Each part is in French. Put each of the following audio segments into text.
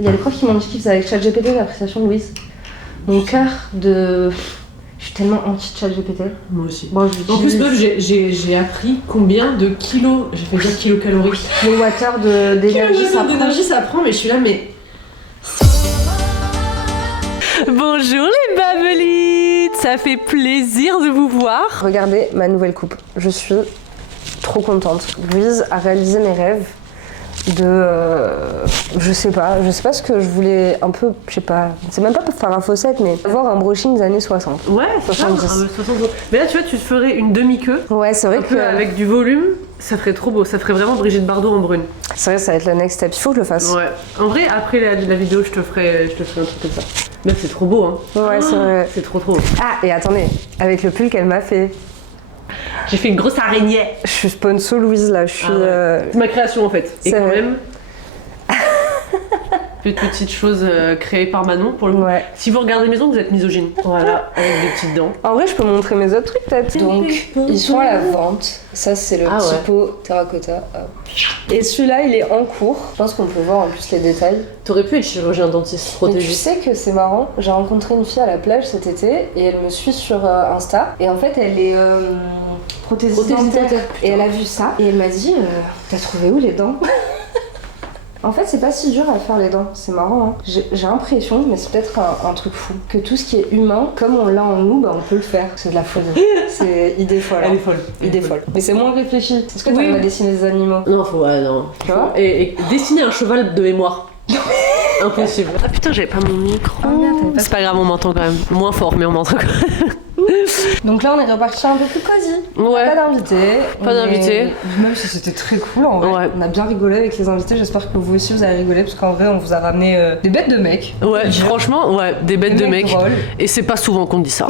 Il y a des profs qui m'ont dit qu'ils faisaient avec ChatGPT l'appréciation de Louise. Mon cœur de... Je suis tellement anti-ChatGPT. Moi aussi. Bon, en plus, meuf, j'ai appris combien de kilos, j'ai fait dire kilocalories. Kilowattheure d'énergie, ça prend, mais je suis là, mais... Bonjour les babelites, ça fait plaisir de vous voir. Regardez ma nouvelle coupe, je suis trop contente. Louise a réalisé mes rêves de... je sais pas ce que je voulais un peu, je sais pas, c'est même pas pour faire un faussette, mais avoir un brushing des années 60. Ouais, 70. 60. Mais là tu vois, tu te ferais une demi-queue. Ouais, c'est vrai que... avec du volume, ça ferait trop beau, ça ferait vraiment Brigitte Bardot en brune. C'est vrai, ça va être le next step, il faut que je le fasse. Ouais, en vrai, après la vidéo, je te ferai un truc comme ça. Meuf, c'est trop beau, hein. Ouais, c'est vrai. C'est trop. Ah, et attendez, avec le pull qu'elle m'a fait. J'ai fait une grosse araignée. Je suis sponsor Louise là, je suis... C'est ma création en fait. Et c'est quand vrai. même... petite chose créée par Manon pour le coup. Ouais. Si vous regardez mes ongles, vous êtes misogyne. Voilà, avec des petites dents. En vrai, je peux montrer mes autres trucs peut-être. Donc, ils sont à la vente. Ça, c'est le petit pot terracotta. Et celui-là, il est en cours. Je pense qu'on peut voir en plus les détails. T'aurais pu être chirurgien dentiste Et protégé. tu sais que c'est marrant. J'ai rencontré une fille à la plage cet été et elle me suit sur Insta. Et en fait, elle est prothésiste dentaire. Et elle a vu ça et elle m'a dit t'as trouvé où les dents? En fait, c'est pas si dur à faire les dents, c'est marrant. Hein. J'ai l'impression, mais c'est peut-être un truc fou, que tout ce qui est humain, comme on l'a en nous, bah, on peut le faire. C'est de la folie. C'est idée folle. Elle est folle. Idée folle. Mais c'est moins réfléchi. Est-ce que t'arrives à dessiner des animaux? Non, non. Tu vois? Et dessiner un cheval de mémoire. Impossible. Ah putain, j'avais pas mon micro. Ah, merde, t'avais pas c'est pas grave, on m'entend quand même. Moins fort, mais on m'entend quand même. Donc là, on est reparti un peu plus cosy. Ouais. Pas d'invités. Pas d'invités. Même si c'était très cool en vrai. Ouais. On a bien rigolé avec les invités. J'espère que vous aussi vous avez rigolé parce qu'en vrai, on vous a ramené des bêtes de mecs. Ouais, franchement, ouais, des bêtes de mecs. Drôles. Et c'est pas souvent qu'on dit ça.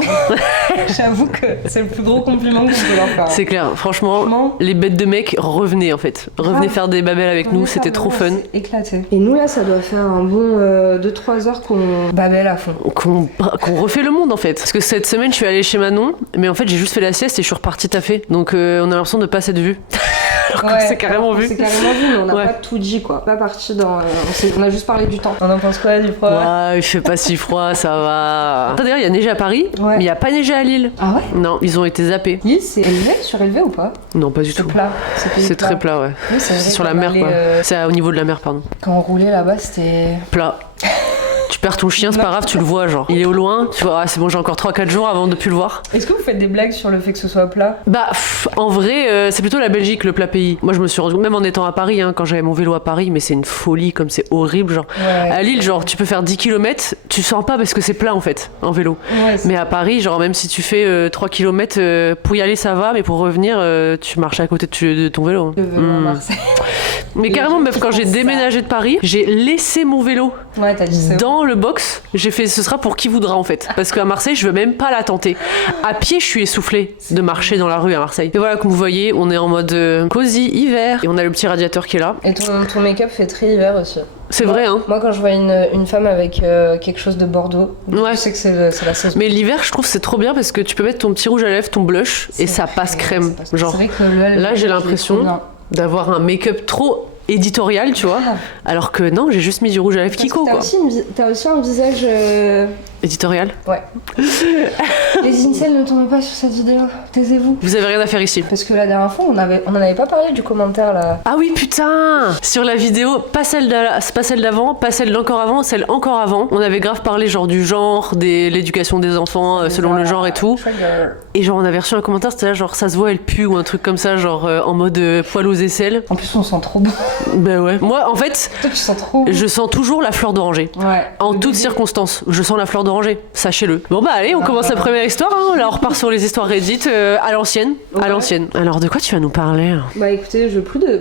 J'avoue que c'est le plus gros compliment qu'on peut leur faire. C'est clair, franchement, les bêtes de mecs, revenez en fait. Revenez faire des babelles avec nous, c'était trop fun. C'est éclaté. Et nous là, ça doit faire un bon 2-3 heures qu'on babelle à fond. Qu'on refait le monde en fait. Parce que cette semaine, je suis allée chez Manon, mais en fait, j'ai juste fait la sieste et je suis repartie taffer. Donc on a l'impression de pas s'être vu. Alors qu'on s'est carrément vu. C'est carrément vu, mais on n'a pas tout dit quoi. Pas parti dans. On a juste parlé du temps. On en pense quoi du froid? Ouais, il fait pas si froid, ça va. D'ailleurs, il y a neigé à Paris, mais il y a pas neigé à Lille. Ah ouais? Non, ils ont été zappés. Lille, c'est élevé, surélevé ou pas? Non, pas du tout. Plat. C'est très plat, ouais. Oui, c'est sur la mer, quoi. C'est au niveau de la mer, pardon. Quand on roulait là-bas, c'était. Plat. Tu perds ton chien, c'est pas grave, tu le vois, genre. Il est au loin, tu vois, c'est bon, j'ai encore 3-4 jours avant de plus le voir. Est-ce que vous faites des blagues sur le fait que ce soit plat? Bah, en vrai, c'est plutôt la Belgique, le plat pays. Moi, je me suis rendu compte, même en étant à Paris, hein, quand j'avais mon vélo à Paris, mais c'est une folie, comme c'est horrible, genre. Ouais. À Lille, genre, tu peux faire 10 km, tu sens pas parce que c'est plat, en fait, en vélo. Ouais, mais à Paris, genre, même si tu fais 3 km, pour y aller, ça va, mais pour revenir, tu marches à côté de ton vélo. Le vélo à Marseille. Mais carrément, meuf, quand j'ai déménagé de Paris, j'ai laissé mon vélo t'as dit ça. dans le box. J'ai fait ce sera pour qui voudra en fait. Parce qu'à Marseille, je veux même pas la tenter. À pied, je suis essoufflée de marcher dans la rue à Marseille. Et voilà, comme vous voyez, on est en mode cosy hiver. Et on a le petit radiateur qui est là. Et ton make-up fait très hiver aussi. C'est vrai, hein. Moi, quand je vois une femme avec quelque chose de Bordeaux, je sais que c'est la saison. Mais l'hiver, je trouve c'est trop bien parce que tu peux mettre ton petit rouge à lèvres, ton blush, et ça passe crème. Genre, c'est vrai que là, j'ai l'impression d'avoir un make-up trop éditorial, tu vois. Alors que non, j'ai juste mis du rouge à lèvres Kiko, quoi. T'as aussi un visage... Éditorial. Ouais. Les incels, ne tombez pas sur cette vidéo. Taisez-vous. Vous avez rien à faire ici. Parce que la dernière fois, on en avait pas parlé du commentaire, là. Ah oui, putain! Sur la vidéo, pas celle d'avant, pas celle d'encore avant, celle encore avant. On avait grave parlé genre du genre, de l'éducation des enfants, selon le genre et tout. Et genre, on avait reçu un commentaire, c'était là genre, ça se voit, elle pue, ou un truc comme ça, genre en mode poil aux aisselles. En plus, on sent trop bon. Ben ouais. Moi, en fait, toi, tu sens trop bon. Je sens toujours la fleur d'oranger. Ouais. En toutes circonstances, je sens la fleur d'oranger. Sachez-le. Bon bah allez, on commence la première histoire. Hein. Là, on repart sur les histoires Reddit à l'ancienne. Ouais. À l'ancienne. Alors, de quoi tu vas nous parler? Bah écoutez,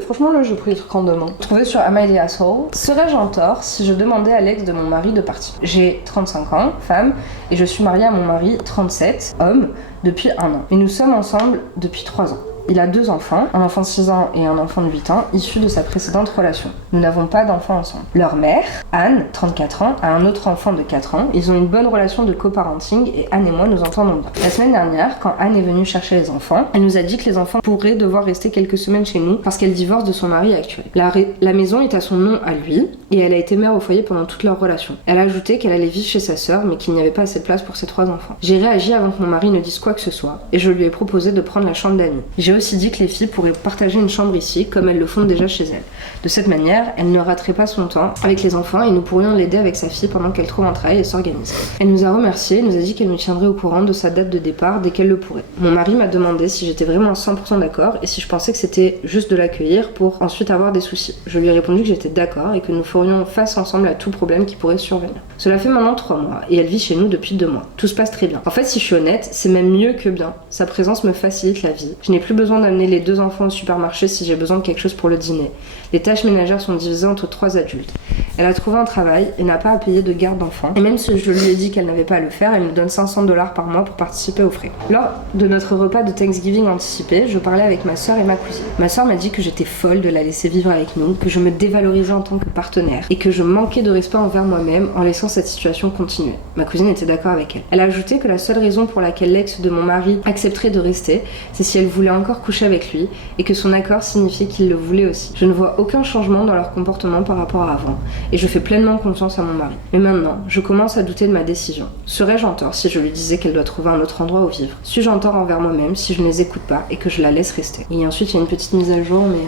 franchement là, je pris des trucs random. Trouvé sur Am I the Asshole. Serais-je en tort si je demandais à l'ex de mon mari de partir? J'ai 35 ans, femme, et je suis mariée à mon mari, 37, homme, depuis 1 an. Et nous sommes ensemble depuis 3 ans. Il a 2 enfants, un enfant de 6 ans et un enfant de 8 ans, issus de sa précédente relation. Nous n'avons pas d'enfants ensemble. Leur mère, Anne, 34 ans, a un autre enfant de 4 ans. Ils ont une bonne relation de coparenting et Anne et moi nous entendons bien. La semaine dernière, quand Anne est venue chercher les enfants, elle nous a dit que les enfants pourraient devoir rester quelques semaines chez nous parce qu'elle divorce de son mari actuel. La maison est à son nom à lui et elle a été mère au foyer pendant toute leur relation. Elle a ajouté qu'elle allait vivre chez sa sœur mais qu'il n'y avait pas assez de place pour ses 3 enfants. J'ai réagi avant que mon mari ne dise quoi que ce soit et je lui ai proposé de prendre la chambre d'Annie. J'ai aussi dit que les filles pourraient partager une chambre ici comme elles le font déjà chez elles. De cette manière, elle ne raterait pas son temps avec les enfants et nous pourrions l'aider avec sa fille pendant qu'elle trouve un travail et s'organise. Elle nous a remerciés et nous a dit qu'elle nous tiendrait au courant de sa date de départ dès qu'elle le pourrait. Mon mari m'a demandé si j'étais vraiment à 100% d'accord et si je pensais que c'était juste de l'accueillir pour ensuite avoir des soucis. Je lui ai répondu que j'étais d'accord et que nous ferions face ensemble à tout problème qui pourrait survenir. Cela fait maintenant 3 mois et elle vit chez nous depuis 2 mois. Tout se passe très bien. En fait, si je suis honnête, c'est même mieux que bien. Sa présence me facilite la vie. Je n'ai plus besoin d'amener les 2 enfants au supermarché si j'ai besoin de quelque chose pour le dîner. Les tâches ménagères sont divisées entre 3 adultes. Elle a trouvé un travail et n'a pas à payer de garde d'enfants. Et même si je lui ai dit qu'elle n'avait pas à le faire, elle nous donne $500 par mois pour participer aux frais. Lors de notre repas de Thanksgiving anticipé, je parlais avec ma sœur et ma cousine. Ma sœur m'a dit que j'étais folle de la laisser vivre avec nous, que je me dévalorisais en tant que partenaire et que je manquais de respect envers moi-même en laissant cette situation continuer. Ma cousine était d'accord avec elle. Elle a ajouté que la seule raison pour laquelle l'ex de mon mari accepterait de rester, c'est si elle voulait encore coucher avec lui et que son accord signifiait qu'il le voulait aussi. Je ne vois aucun changement dans leur comportement par rapport à avant et je fais pleinement confiance à mon mari. Mais maintenant, je commence à douter de ma décision. Serais-je en tort si je lui disais qu'elle doit trouver un autre endroit où vivre? Suis-je en tort envers moi-même si je ne les écoute pas et que je la laisse rester? Et ensuite, il y a une petite mise à jour, mais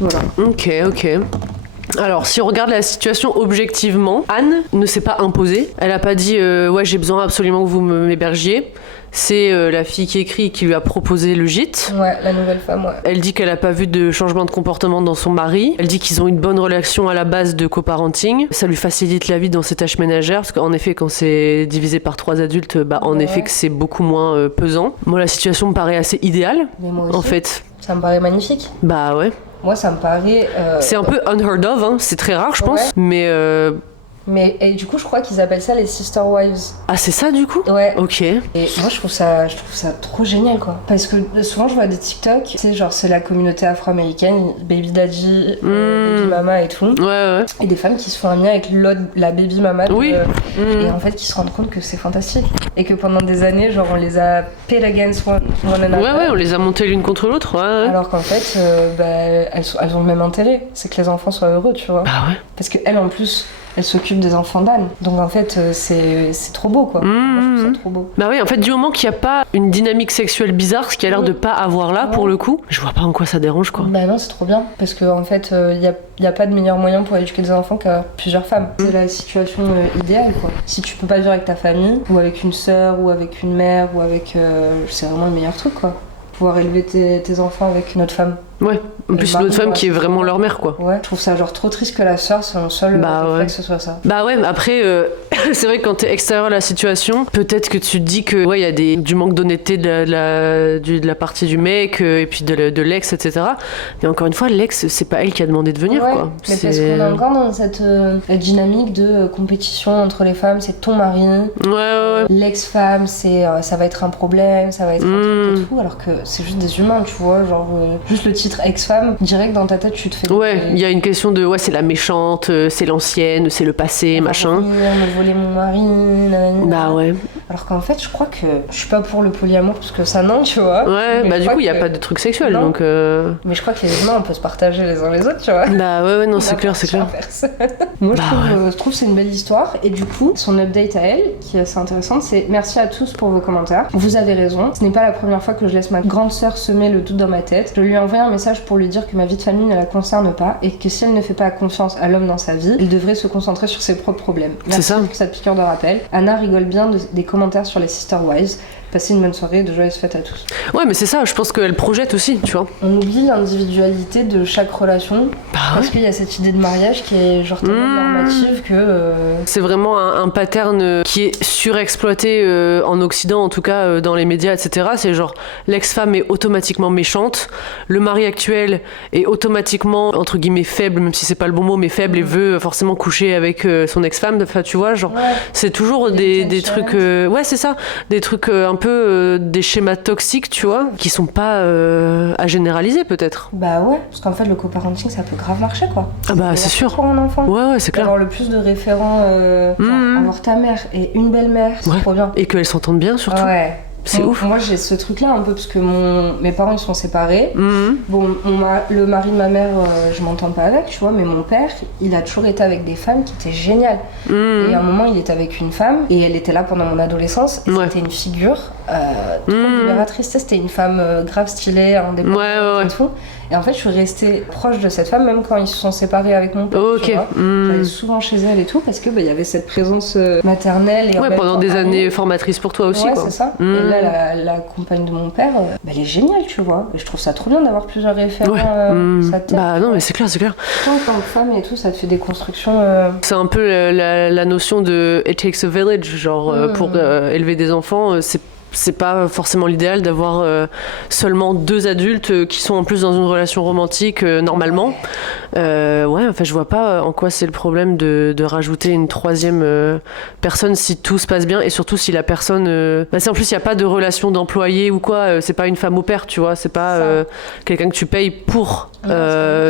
voilà. Ok. Alors, si on regarde la situation objectivement, Anne ne s'est pas imposée. Elle a pas dit ouais, j'ai besoin absolument que vous m'hébergiez. C'est la fille qui écrit qui lui a proposé le gîte. Ouais, la nouvelle femme, ouais. Elle dit qu'elle a pas vu de changement de comportement dans son mari. Elle dit qu'ils ont une bonne relation à la base de coparenting. Ça lui facilite la vie dans ses tâches ménagères, parce qu'en effet, quand c'est divisé par 3 adultes, en effet que c'est beaucoup moins pesant. Moi, la situation me paraît assez idéale, Mais moi aussi. en fait. Ça me paraît magnifique. Bah ouais. Moi, ça me paraît... C'est un peu unheard of, hein. C'est très rare, je pense. Ouais. Mais et du coup, je crois qu'ils appellent ça les sister wives. ah, c'est ça du coup? Ouais. Ok. Et moi, je trouve ça trop génial, quoi. Parce que souvent, je vois des TikTok, tu sais, genre, c'est la communauté afro-américaine, baby daddy, baby mama et tout. Ouais. Et des femmes qui se font amener avec la baby mama. Oui. Et en fait, qui se rendent compte que c'est fantastique. Et que pendant des années, genre, on les a pit against one another. Ouais, on les a montées l'une contre l'autre, ouais. Alors qu'en fait, elles ont le même intérêt. C'est que les enfants soient heureux, tu vois. Bah ouais. Parce qu'elle, en plus... Elle s'occupe des enfants d'Anne. Donc en fait, c'est trop beau, quoi. Moi, je trouve ça trop beau. Bah oui, en fait, du moment qu'il n'y a pas une dynamique sexuelle bizarre, ce qu'il y a l'air de pas avoir là, pour le coup, je vois pas en quoi ça dérange, quoi. Bah non, c'est trop bien. Parce qu'en fait, il y a pas de meilleur moyen pour éduquer des enfants qu'avoir plusieurs femmes. C'est la situation idéale, quoi. Si tu peux pas vivre avec ta famille, ou avec une sœur, ou avec une mère, ou avec... c'est vraiment le meilleur truc, quoi. Pouvoir élever tes enfants avec une autre femme. Ouais, en plus l'autre femme qui est vraiment leur mère, quoi. Ouais, je trouve ça genre trop triste que la sœur, son seul réflexe, ce soit ça. Bah ouais, après, c'est vrai que quand t'es extérieur à la situation, peut-être que tu te dis que ouais, il y a du manque d'honnêteté de la partie du mec, et puis de l'ex, etc. Mais encore une fois, l'ex, c'est pas elle qui a demandé de venir, ouais, quoi. Mais parce qu'on est encore dans cette dynamique de compétition entre les femmes, c'est ton mari. Ouais. L'ex-femme, ça va être un problème, ça va être un truc et tout, alors que c'est juste des humains, tu vois, genre juste le titre ex-femme, direct dans ta tête tu te fais... Ouais, il y a une question de c'est la méchante, c'est l'ancienne, c'est le passé, machin. Me voler mon mari, nanana. Bah ouais. Alors qu'en fait, je crois que je suis pas pour le polyamour parce que ça non, tu vois. Ouais, bah du coup, il y a pas de truc sexuel, non. donc... Mais je crois que les humains, on peut se partager les uns les autres, tu vois. Bah ouais, non, c'est clair. Moi, je trouve que c'est une belle histoire. Et du coup, son update à elle, qui est assez intéressante, c'est merci à tous pour vos commentaires. Vous avez raison. Ce n'est pas la première fois que je laisse ma grande sœur semer le doute dans ma tête. Je lui ai envoyé un message pour lui dire que ma vie de famille ne la concerne pas et que si elle ne fait pas confiance à l'homme dans sa vie, il devrait se concentrer sur ses propres problèmes. Merci pour cette piqûre de rappel. Anna rigole bien des commentaires sur les Sister Wives. Passez une bonne soirée, de joyeuses fêtes à tous. Ouais, mais c'est ça, je pense qu'elle projette aussi, tu vois. On oublie l'individualité de chaque relation, parce qu'il y a cette idée de mariage qui est genre tellement normative que... C'est vraiment un pattern qui est surexploité en Occident, en tout cas dans les médias, etc. C'est genre, l'ex-femme est automatiquement méchante, le mari actuel est automatiquement, entre guillemets, faible, même si c'est pas le bon mot, mais faible et veut forcément coucher avec son ex-femme. Enfin, tu vois, genre, c'est toujours des trucs... ouais, c'est ça, des trucs un peu des schémas toxiques, tu vois, qui sont pas à généraliser peut-être. Bah ouais, parce qu'en fait le coparenting ça peut grave marcher quoi. Ah bah c'est sûr. Pour un enfant. Ouais, c'est clair. Avoir le plus de référents, avoir ta mère et une belle-mère, c'est trop bien. Et qu'elles s'entendent bien surtout. Ouais. C'est ouf. Moi j'ai ce truc là un peu parce que mes parents ils sont séparés. Bon, le mari de ma mère je m'entends pas avec, tu vois, mais mon père il a toujours été avec des femmes qui étaient géniales. Et à un moment il était avec une femme et elle était là pendant mon adolescence et c'était une figure trop libératrice. C'était une femme grave stylée, indépendante et tout. Et en fait, je suis restée proche de cette femme, même quand ils se sont séparés avec mon père. Ok. J'allais souvent chez elle et tout, parce que y avait cette présence maternelle. Et pendant des années formatrices pour toi aussi. Ouais, quoi. c'est ça. Et là, la compagne de mon père, elle est géniale, tu vois. Et je trouve ça trop bien d'avoir plusieurs référents. Bah non, mais c'est clair. En tant que femme et tout, ça te fait des constructions. C'est un peu la notion de it takes a village, genre pour élever des enfants, c'est pas forcément l'idéal d'avoir seulement 2 adultes qui sont en plus dans une relation romantique normalement. Enfin je vois pas en quoi c'est le problème de rajouter une 3e personne si tout se passe bien et surtout si la personne si en plus il y a pas de relation d'employé ou quoi, c'est pas une femme au père, tu vois, c'est pas quelqu'un que tu payes pour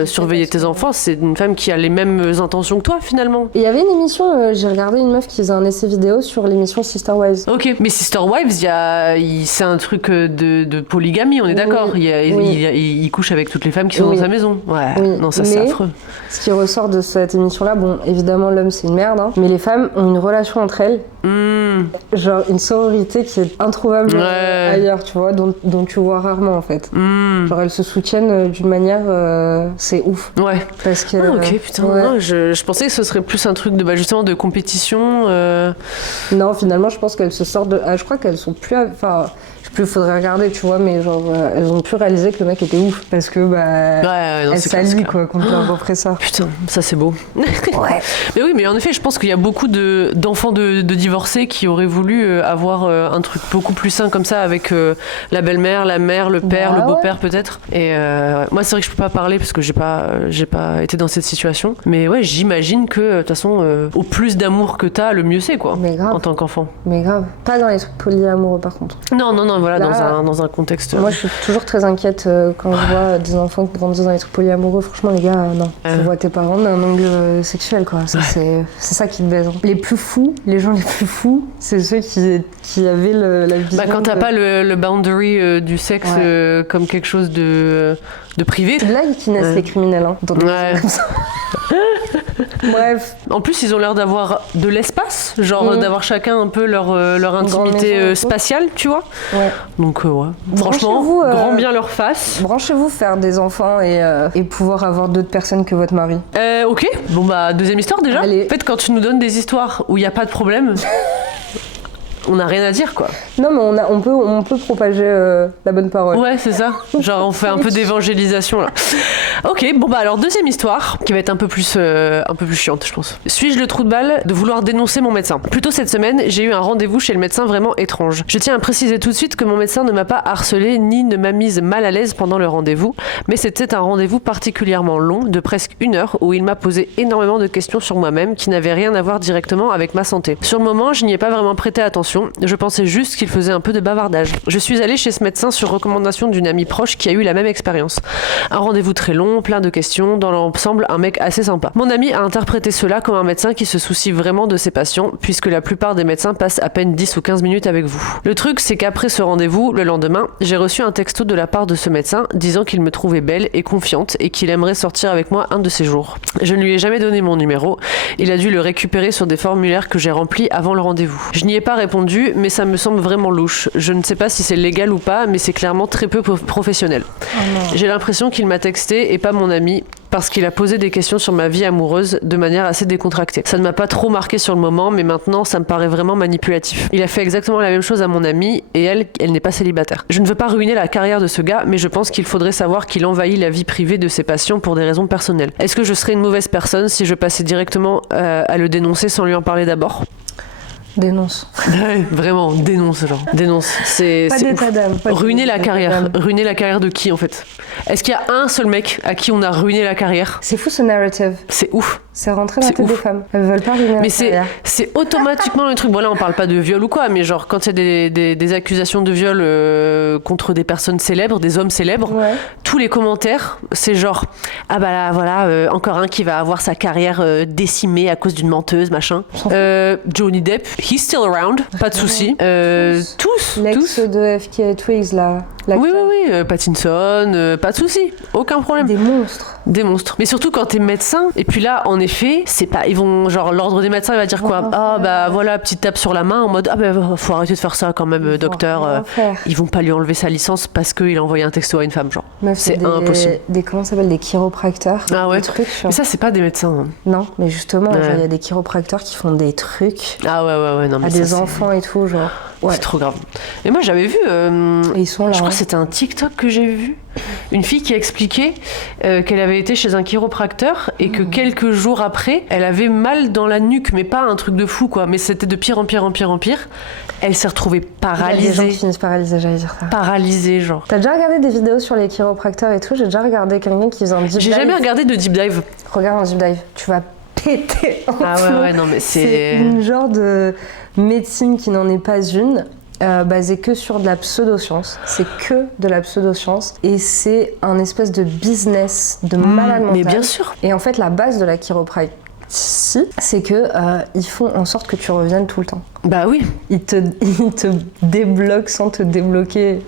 surveiller tes enfants, c'est une femme qui a les mêmes intentions que toi finalement. Il y avait une émission, j'ai regardé une meuf qui faisait un essai vidéo sur l'émission Sister Wives. Ok, mais Sister Wives, c'est un truc de polygamie, on est d'accord. Il couche avec toutes les femmes qui sont dans sa maison. Ouais, non, ça c'est affreux. Ce qui ressort de cette émission-là, bon, évidemment, l'homme c'est une merde, mais les femmes ont une relation entre elles, genre une sororité qui est introuvable ailleurs, tu vois, dont tu vois rarement en fait. Genre elles se soutiennent d'une manière, c'est ouf. Ouais. Parce que. Ok, putain, non, je pensais que ce serait plus un truc de justement de compétition. Non, finalement, je pense qu'elles se sortent de. Je crois qu'elles sont plus. Enfin, il faudrait regarder, tu vois, mais genre, elles ont pu réaliser que le mec était ouf parce que, elles s'allient, quoi, contre leur professeur. Putain, ça c'est beau. Ouais. Mais oui, mais en effet, je pense qu'il y a beaucoup d'enfants de divorcés qui auraient voulu avoir un truc beaucoup plus sain comme ça avec la belle-mère, la mère, le père, le beau-père peut-être. Et moi, c'est vrai que je peux pas parler parce que j'ai pas été dans cette situation. Mais ouais, j'imagine que, de toute façon, au plus d'amour que t'as, le mieux c'est, quoi, en tant qu'enfant. Mais grave. Pas dans les trucs polyamoureux, par contre. Non, voilà, là, dans un contexte. Moi, je suis toujours très inquiète quand je vois des enfants qui grandissent dans les trucs polyamoureux. Franchement, les gars, non. Tu vois tes parents d'un angle sexuel, quoi. C'est ça qui te baise. Hein. Les gens les plus fous, c'est ceux qui avaient la vision. Quand t'as pas le boundary du sexe comme quelque chose de privé. C'est là qui naissent les criminels, hein. Bref. En plus, ils ont l'air d'avoir de l'espace, genre d'avoir chacun un peu leur intimité spatiale, tu vois. Ouais. Donc, franchement, grand bien leur face. Branchez-vous faire des enfants et pouvoir avoir d'autres personnes que votre mari. Ok, bon deuxième histoire déjà. Allez. En fait, quand tu nous donnes des histoires où il n'y a pas de problème... On n'a rien à dire, quoi. Non, mais on peut propager la bonne parole. Ouais, c'est ça. Genre, on fait un peu d'évangélisation, là. Ok, alors deuxième histoire, qui va être un peu plus chiante, je pense. Suis-je le trou de balle de vouloir dénoncer mon médecin ? Plus tôt cette semaine, j'ai eu un rendez-vous chez le médecin vraiment étrange. Je tiens à préciser tout de suite que mon médecin ne m'a pas harcelé ni ne m'a mise mal à l'aise pendant le rendez-vous, mais c'était un rendez-vous particulièrement long, de presque 1 heure, où il m'a posé énormément de questions sur moi-même qui n'avaient rien à voir directement avec ma santé. Sur le moment, je n'y ai pas vraiment prêté attention. Je pensais juste qu'il faisait un peu de bavardage. Je suis allée chez ce médecin sur recommandation d'une amie proche qui a eu la même expérience. Un rendez-vous très long, plein de questions, dans l'ensemble un mec assez sympa. Mon ami a interprété cela comme un médecin qui se soucie vraiment de ses patients, puisque la plupart des médecins passent à peine 10 ou 15 minutes avec vous. Le truc, c'est qu'après ce rendez-vous, le lendemain, j'ai reçu un texto de la part de ce médecin disant qu'il me trouvait belle et confiante et qu'il aimerait sortir avec moi un de ces jours. Je ne lui ai jamais donné mon numéro. Il a dû le récupérer sur des formulaires que j'ai remplis avant le rendez-vous. Je n'y ai pas répondu, mais ça me semble vraiment louche. Je ne sais pas si c'est légal ou pas, mais c'est clairement très peu professionnel. J'ai l'impression qu'il m'a texté et pas mon ami, parce qu'il a posé des questions sur ma vie amoureuse de manière assez décontractée. Ça ne m'a pas trop marqué sur le moment, mais maintenant ça me paraît vraiment manipulatif. Il a fait exactement la même chose à mon amie et elle n'est pas célibataire. Je ne veux pas ruiner la carrière de ce gars, mais je pense qu'il faudrait savoir qu'il envahit la vie privée de ses patients pour des raisons personnelles. Est-ce que je serais une mauvaise personne si je passais directement à le dénoncer sans lui en parler d'abord ? Dénonce. Ouais, vraiment, dénonce, genre. Dénonce. Pas d'état d'âme. Ruiner la carrière. Ruiner la carrière de qui, en fait ? Est-ce qu'il y a un seul mec à qui on a ruiné la carrière? C'est fou ce narrative. C'est ouf. C'est rentré dans la tête des femmes. Elles veulent pas ruiner la carrière. C'est automatiquement le truc. Bon, là, on parle pas de viol ou quoi, mais genre, quand il y a des accusations de viol contre des personnes célèbres, des hommes célèbres, tous les commentaires, c'est genre, ah bah là, voilà, encore un qui va avoir sa carrière décimée à cause d'une menteuse, machin. Johnny Depp, he's still around, pas de souci. Tous. L'ex de FK Twigs, là. Oui, Pattinson, pas de souci, aucun problème. Des monstres. Mais surtout quand t'es médecin, et puis là, en effet, c'est pas, ils vont, genre, l'ordre des médecins, il va dire quoi? Ah, bah voilà, petite tape sur la main en mode, ah, bah faut arrêter de faire ça quand même, docteur. Ils vont pas lui enlever sa licence parce qu'il a envoyé un texto à une femme, genre. C'est impossible. Comment ça s'appelle? Des chiropracteurs. Ah ouais. Des trucs, mais ça, c'est pas des médecins. Hein. Non, mais justement, il y a des chiropracteurs qui font des trucs. Ah ouais, non, mais à des enfants et tout, genre. Ouais. C'est trop grave. Mais moi, j'avais vu. Et ils sont là. Je crois que c'était un TikTok que j'ai vu. Une fille qui expliquait qu'elle avait été chez un chiropracteur et que quelques jours après, elle avait mal dans la nuque, mais pas un truc de fou, quoi. Mais c'était de pire en pire. Elle s'est retrouvée paralysée. Il y a des gens qui finissent paralysés, j'allais dire ça. Paralysée, genre. T'as déjà regardé des vidéos sur les chiropracteurs et tout? J'ai déjà regardé quelqu'un qui faisait un deep dive. J'ai jamais regardé de deep dive. Regarde un deep dive. Tu vas péter en plomb. Ouais, non, mais c'est une genre de médecine qui n'en est pas une. Basé que sur de la pseudo-science. C'est que de la pseudo-science. Et c'est un espèce de business de malade mental. Mais bien sûr. Et en fait, la base de la chiropratie, c'est que ils font en sorte que tu reviennes tout le temps. Bah oui. Ils te débloquent sans te débloquer.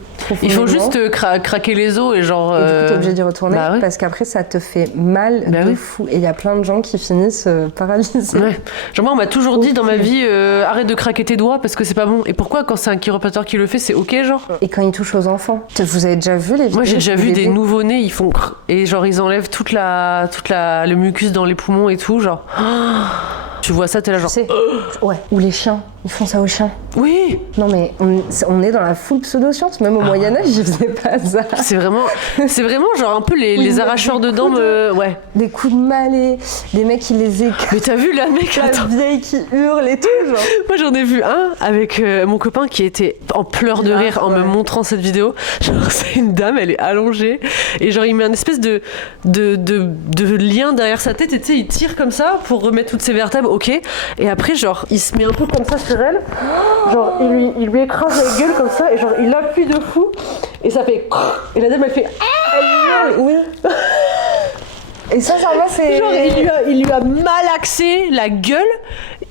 Il faut juste craquer les os et genre. Et du coup, t'es obligé d'y retourner parce qu'après, ça te fait mal de fou. Et il y a plein de gens qui finissent paralysés. Ouais. Genre, moi, on m'a toujours dit dans ma vie arrête de craquer tes doigts parce que c'est pas bon. Et pourquoi, quand c'est un chiropracteur qui le fait, c'est ok, genre? Et quand il touche aux enfants. Vous avez déjà vu les vidéos? Moi, j'ai déjà vu des nouveau-nés, ils font. Et genre, ils enlèvent le mucus dans les poumons et tout, genre. Tu vois ça, t'es là genre. Tu sais, ouais. Ou les chiens, ils font ça aux chiens. Oui. Non mais on est dans la full pseudo-science, même au Moyen-Âge, ils faisaient pas ça. C'est vraiment genre un peu les arracheurs de dents, ouais. Des coups de malais, des mecs qui les éclatent. Mais t'as vu la vieille qui hurle et tout, genre. Moi j'en ai vu un avec mon copain qui était en pleurs de rire en me montrant cette vidéo. Genre c'est une dame, elle est allongée et genre il met un espèce de lien derrière sa tête et tu sais il tire comme ça pour remettre toutes ses vertèbres. Ok, et après genre il se met un peu comme ça sur elle, genre il lui écrase la gueule comme ça et genre il appuie de fou et ça fait et la dame elle fait oui. Et ça va, c'est genre il lui a malaxé la gueule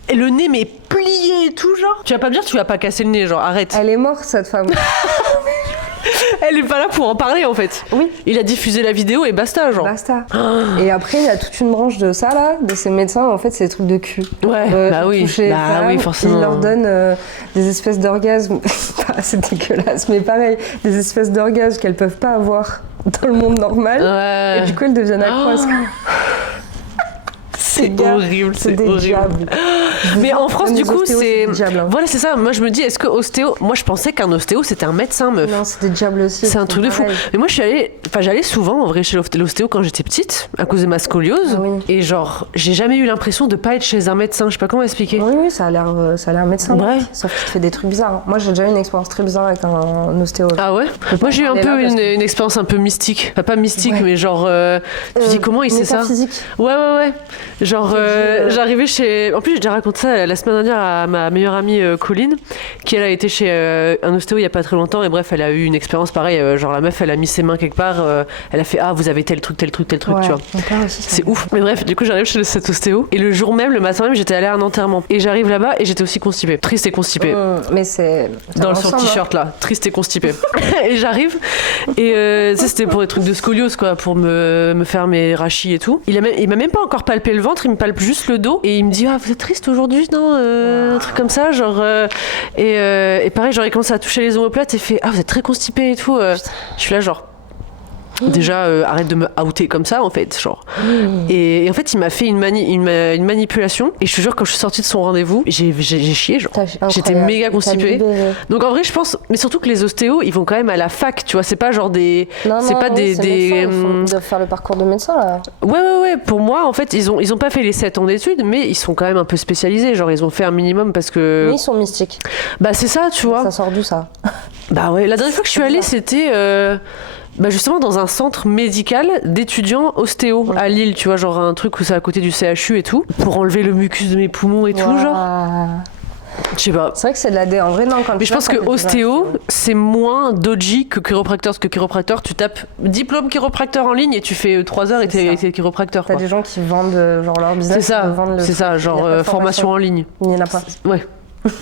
et le nez mais plié et tout, genre tu vas pas me dire tu vas pas casser le nez, genre arrête. Elle est morte cette femme. Elle est pas là pour en parler en fait. Oui. Il a diffusé la vidéo et basta, genre. Basta. Et après il y a toute une branche de ça là, de ces médecins, en fait c'est des trucs de cul. Ouais. Bah oui forcément. Ils leur donnent des espèces d'orgasmes, c'est dégueulasse, mais pareil, des espèces d'orgasmes qu'elles peuvent pas avoir dans le monde normal. Ouais. Et du coup elles deviennent accros. C'est horrible, c'est des horrible. Diables. Mais en France, du coup, c'est. Diables, hein. Voilà, c'est ça. Moi, je me dis, est-ce que ostéo. Moi, je pensais qu'un ostéo, c'était un médecin, meuf. Non, c'est des diables aussi. C'est un truc de fou. Mais moi, j'allais souvent, en vrai, chez l'ostéo quand j'étais petite, à cause de ma scoliose. Oui. Et genre, j'ai jamais eu l'impression de pas être chez un médecin. Je sais pas comment expliquer. Oui, ça a l'air médecin. Ouais. Sauf qu'il te fait des trucs bizarres. Moi, j'ai déjà eu une expérience très bizarre avec un ostéo. Ah ouais? Moi, j'ai eu un peu une expérience un peu mystique. Enfin, pas mystique, mais genre. Tu dis comment il sait ça? Physique. Ouais. Genre. J'arrivais chez. En plus, j'ai déjà raconté ça la semaine dernière à ma meilleure amie Colline, qui elle a été chez un ostéo il y a pas très longtemps, et bref, elle a eu une expérience pareille. Genre, la meuf, elle a mis ses mains quelque part, elle a fait ah, vous avez tel truc, ouais, tu vois. C'est ouf. Mais bref, du coup, j'arrive chez cet ostéo, et le jour même, le matin même, j'étais allée à un enterrement. Et j'arrive là-bas, et j'étais aussi constipée. Triste et constipée. Mais c'est. Sur le t-shirt là, triste et constipée. Et j'arrive, et c'était pour des trucs de scoliose, quoi, pour me faire mes rachis et tout. Il m'a même pas encore palpé le ventre, il me palpe juste le dos et il me dit ah vous êtes triste aujourd'hui, non, un truc comme ça, genre et pareil, genre il commence à toucher les omoplates et fait ah vous êtes très constipé et tout. Je suis là genre déjà arrête de me outer comme ça en fait, genre. Et en fait il m'a fait une manipulation et je te jure quand je suis sortie de son rendez-vous j'ai chié, genre j'étais méga constipée. Donc en vrai je pense, mais surtout que les ostéos ils vont quand même à la fac, tu vois, c'est pas genre des ils doivent faire le parcours de médecin là. Ouais, pour moi en fait ils ont pas fait les 7 ans d'études, mais ils sont quand même un peu spécialisés, genre ils ont fait un minimum parce que mais ils sont mystiques. Bah c'est ça, tu vois. Ça sort d'où ça? Bah ouais, la dernière fois que je suis allée c'était Bah justement dans un centre médical d'étudiants ostéo à Lille, tu vois, genre un truc où c'est à côté du CHU et tout, pour enlever le mucus de mes poumons et tout, genre. Je sais pas. C'est vrai que c'est de la dé. En vrai, non, quand mais je pense que ostéo, c'est moins dodgy que chiropracteur. Parce que chiropracteur, tu tapes diplôme chiropracteur en ligne et tu fais 3 heures et t'es chiropracteur. T'as des gens qui vendent genre leur business. C'est ça, genre formation en ligne. Il n'y en a pas. Ouais.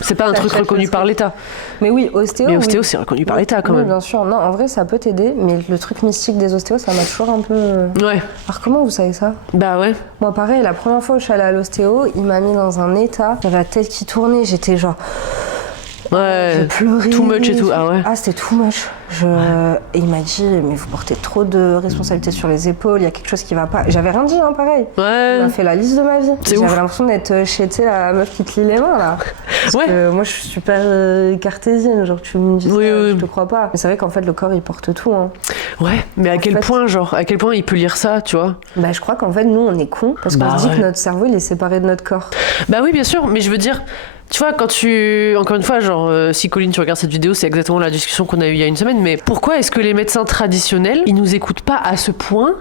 C'est pas un truc reconnu par l'État. Mais oui, ostéo. Mais ostéo, c'est reconnu par l'État quand même. Bien sûr. Non, en vrai, ça peut t'aider, mais le truc mystique des ostéos, ça m'a toujours un peu. Ouais. Alors, comment vous savez ça? Bah ouais. Moi, pareil, la première fois où je suis allée à l'ostéo, il m'a mis dans un état. J'avais la tête qui tournait, j'étais genre. Ouais. J'ai pleuré. Too much et tout. Ah ouais. Ah, c'était too much. Et il m'a dit, mais vous portez trop de responsabilités sur les épaules, il y a quelque chose qui va pas. J'avais rien dit, hein, pareil. Ouais. Il m'a fait la liste de ma vie. J'avais l'impression d'être chez, tu sais, la meuf qui te lit les mains, là. Parce que moi, je suis super cartésienne, genre, tu me dis ça, je te crois pas. Mais c'est vrai qu'en fait, le corps, il porte tout, hein. Ouais, mais à quel point il peut lire ça, tu vois? Bah, je crois qu'en fait, nous, on est cons, parce qu'on se dit que notre cerveau, il est séparé de notre corps. Bah oui, bien sûr, mais je veux dire... Tu vois, encore une fois, genre, si Colline, tu regardes cette vidéo, c'est exactement la discussion qu'on a eue il y a une semaine, mais pourquoi est-ce que les médecins traditionnels, ils nous écoutent pas à ce point,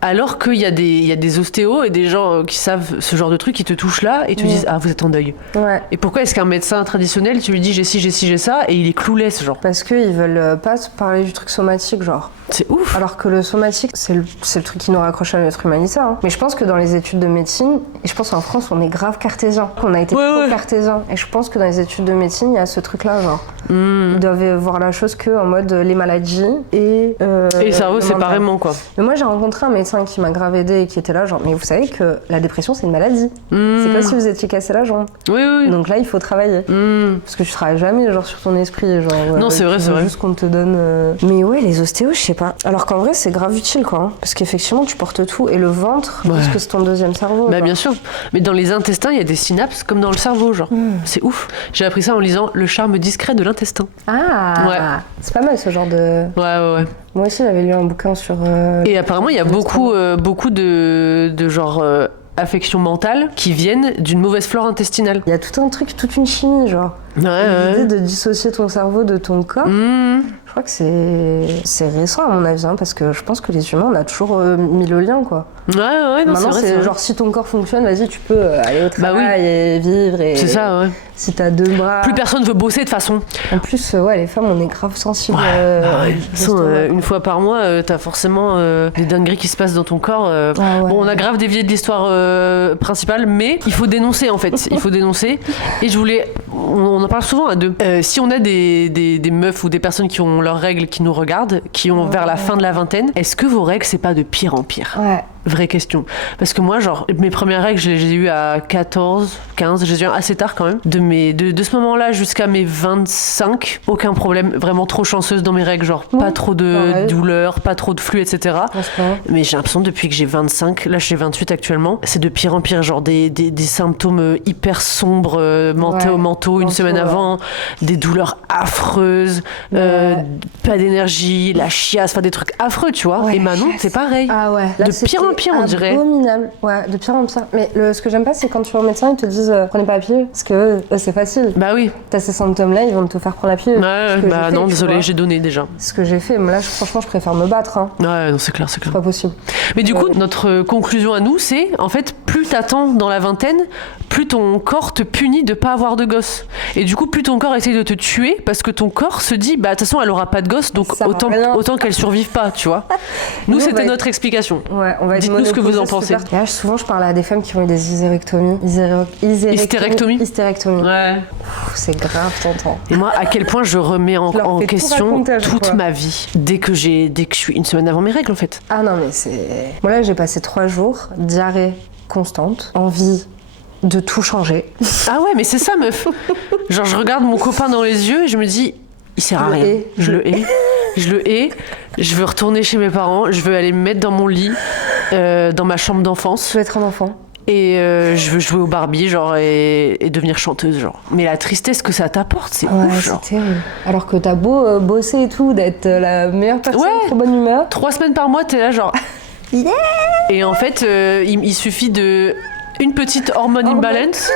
alors qu'il y a des ostéos et des gens qui savent ce genre de trucs, qui te touchent là et te disent, ah, vous êtes en deuil. Ouais. Et pourquoi est-ce qu'un médecin traditionnel, tu lui dis, j'ai ci, j'ai ça, et il est clouless, genre? Parce qu'ils veulent pas parler du truc somatique, genre. C'est ouf. Alors que le somatique, c'est le truc qui nous raccroche à notre humanité. Hein. Mais je pense que dans les études de médecine, et je pense qu'en France, on est grave cartésien. On a été trop cartésien. Et je pense que dans les études de médecine, il y a ce truc-là, genre. Ils doivent voir la chose que en mode les maladies et le cerveau séparément, quoi. Mais moi, j'ai rencontré un médecin qui m'a grave aidé et qui était là, genre, mais vous savez que la dépression, c'est une maladie. C'est comme si vous étiez cassé la jambe. Oui. Donc là, il faut travailler. Parce que tu travailles jamais, genre, sur ton esprit. Genre, non, c'est vrai. Juste qu'on te donne. Mais ouais, les ostéos, je sais pas. Alors qu'en vrai, c'est grave utile, quoi. Hein. Parce qu'effectivement, tu portes tout. Et le ventre, parce que c'est ton deuxième cerveau. Bah, bien sûr. Mais dans les intestins, il y a des synapses comme dans le cerveau, genre. C'est ouf. J'ai appris ça en lisant Le charme discret de l'intestin. Ah, c'est pas mal ce genre de. Ouais. Moi aussi, j'avais lu un bouquin sur. Et apparemment, il y a beaucoup de genre. Affections mentales qui viennent d'une mauvaise flore intestinale. Il y a tout un truc, toute une chimie, genre. L'idée de dissocier ton cerveau de ton corps, je crois que c'est récent à mon avis, hein, parce que je pense que les humains, on a toujours mis le lien, quoi. Ouais, non, maintenant, c'est genre si ton corps fonctionne, vas-y, tu peux aller au travail et vivre. Et c'est ça, ouais. Si t'as 2 bras. Plus personne veut bosser de toute façon. En plus, les femmes, on est grave sensibles. Une fois par mois, t'as forcément des dingueries qui se passent dans ton corps. Bon, on a grave dévié de l'histoire principale, mais il faut dénoncer en fait. Il faut dénoncer. Et je voulais. On en parle souvent à deux. Si on a des meufs ou des personnes qui ont leurs règles qui nous regardent, qui ont vers la fin de la vingtaine, est-ce que vos règles, c'est pas de pire en pire? Ouais. Vraie question. Parce que moi, genre, mes premières règles, je les ai eues à 14, 15, je les ai eues assez tard quand même. De ce moment-là jusqu'à mes 25, aucun problème. Vraiment trop chanceuse dans mes règles, genre pas trop de douleur, pas trop de flux, etc. Mais j'ai l'impression depuis que j'ai 25, là j'ai 28 actuellement, c'est de pire en pire, genre des symptômes hyper sombres, mentaux une semaine avant, des douleurs affreuses, pas d'énergie, la chiasse, enfin des trucs affreux, tu vois. Et Manon, c'est pareil. Ah ouais. Là, de pire en pire, on dirait. Abominable. Ouais, de pire en pire. Mais ce que j'aime pas, c'est quand tu vas au médecin, ils te disent prenez pas la pilule. Parce que c'est facile. Bah oui. T'as ces symptômes-là, ils vont te faire prendre la pilule. Ouais, non, désolé, j'ai donné déjà. Ce que j'ai fait, mais là, franchement, je préfère me battre. Hein. Ouais, non, c'est clair. C'est pas possible. Mais du coup, notre conclusion à nous, c'est en fait, plus t'attends dans la vingtaine, plus ton corps te punit de pas avoir de gosse. Et du coup, plus ton corps essaye de te tuer parce que ton corps se dit, bah, de toute façon, elle aura pas de gosse, donc autant qu'elle survive pas, tu vois. Nous, c'était notre explication. Ouais, on va dites-nous ce que vous en pensez. Là, souvent, je parle à des femmes qui ont eu des hystérectomies. Hystérectomie. Ouais. C'est grave, t'entends. Et moi, à quel point je remets en question toute ma vie dès que je suis une semaine avant mes règles, en fait. Ah non, mais c'est. Moi, là, j'ai passé 3 jours, diarrhée constante, envie de tout changer. Ah ouais, mais c'est ça, meuf. Genre, je regarde mon copain dans les yeux et je me dis, il sert à rien. Je le hais. Je veux retourner chez mes parents. Je veux aller me mettre dans mon lit, dans ma chambre d'enfance. Je veux être un enfant. Et je veux jouer au Barbie, genre, et devenir chanteuse, genre. Mais la tristesse que ça t'apporte, c'est ouf, genre. C'est terrible. Alors que t'as beau bosser et tout, d'être la meilleure personne, trop bonne humeur. 3 semaines par mois, t'es là, genre. Yeah. Et en fait, il suffit de une petite hormone imbalance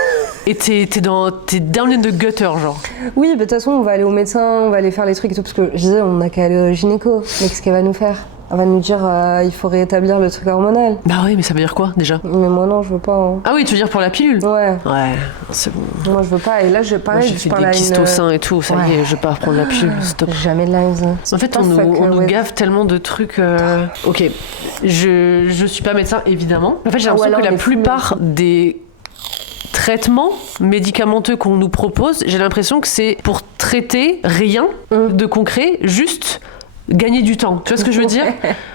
et t'es down in the gutter, genre. Oui, de toute façon, on va aller au médecin, on va aller faire les trucs et tout, parce que je disais, on n'a qu'à aller au gynéco. Mais qu'est-ce qu'elle va nous faire? Elle va nous dire il faut rétablir le truc hormonal. Bah oui, mais ça veut dire quoi déjà? Mais moi non, je veux pas. Hein. Ah oui, tu veux dire pour la pilule? Ouais. Ouais, c'est bon. Moi je veux pas. Et là, j'ai fait des kystes au sein et tout, ça y est, je vais pas reprendre la pilule, stop. Jamais de la vie. En fait, on nous gave tellement de trucs. Ok, je suis pas médecin, évidemment. En fait, j'ai l'impression que la plupart des traitements médicamenteux qu'on nous propose, j'ai l'impression que c'est pour traiter rien de concret, juste gagner du temps. Tu vois ce que je veux dire?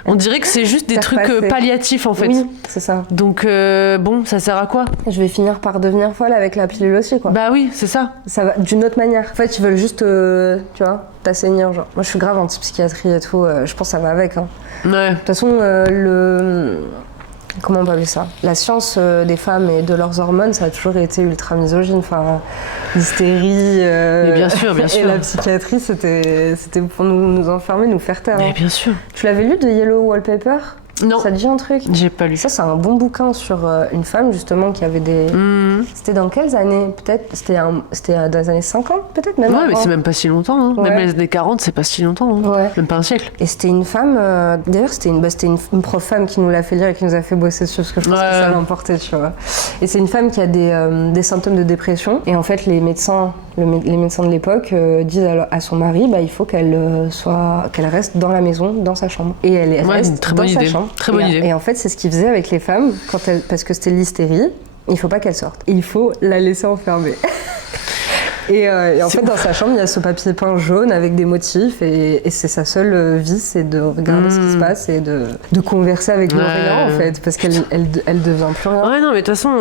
On dirait que c'est juste des trucs palliatifs en fait. Oui, c'est ça. Donc bon, ça sert à quoi? Je vais finir par devenir folle avec la pilule aussi, quoi. Bah oui, c'est ça. Ça va d'une autre manière. En fait, ils veulent juste, tu vois, t'assainir, genre. Moi, je suis grave anti-psychiatrie et tout. Je pense que ça va avec. Hein. Ouais. De toute façon, comment on peut appeler ça? La science des femmes et de leurs hormones, ça a toujours été ultra misogyne. Enfin, l'hystérie Mais bien sûr. et la psychiatrie, c'était pour nous enfermer, nous faire taire. Mais Hein. bien sûr. Tu l'avais lu de Yellow Wallpaper? Non. Ça te dit un truc? J'ai pas lu. Ça, c'est un bon bouquin sur une femme, justement, qui avait des... C'était dans quelles années? Peut-être, c'était dans les années 50, peut-être même. Ouais, mais c'est même pas si longtemps. Hein. Ouais. Même les années 40, c'est pas si longtemps. Hein. Ouais. Même pas un siècle. Et c'était une femme... D'ailleurs, c'était une prof femme qui nous l'a fait lire et qui nous a fait bosser dessus, parce que je pense que ça l'emportait, tu vois. Et c'est une femme qui a des symptômes de dépression. Et en fait, les médecins de l'époque disent à son mari, bah, il faut qu'elle reste dans la maison, dans sa chambre. Et elle reste très dans bonne sa idée. chambre. Très bonne idée. Et en fait, c'est ce qu'ils faisaient avec les femmes, parce que c'était l'hystérie. Il faut pas qu'elle sorte. Il faut la laisser enfermée. Et en fait, dans sa chambre, il y a ce papier peint jaune avec des motifs. Et c'est sa seule vie, c'est de regarder ce qui se passe et de converser avec le rien, en fait. Parce qu'elle devient plus rien. Ouais, non, mais de toute façon,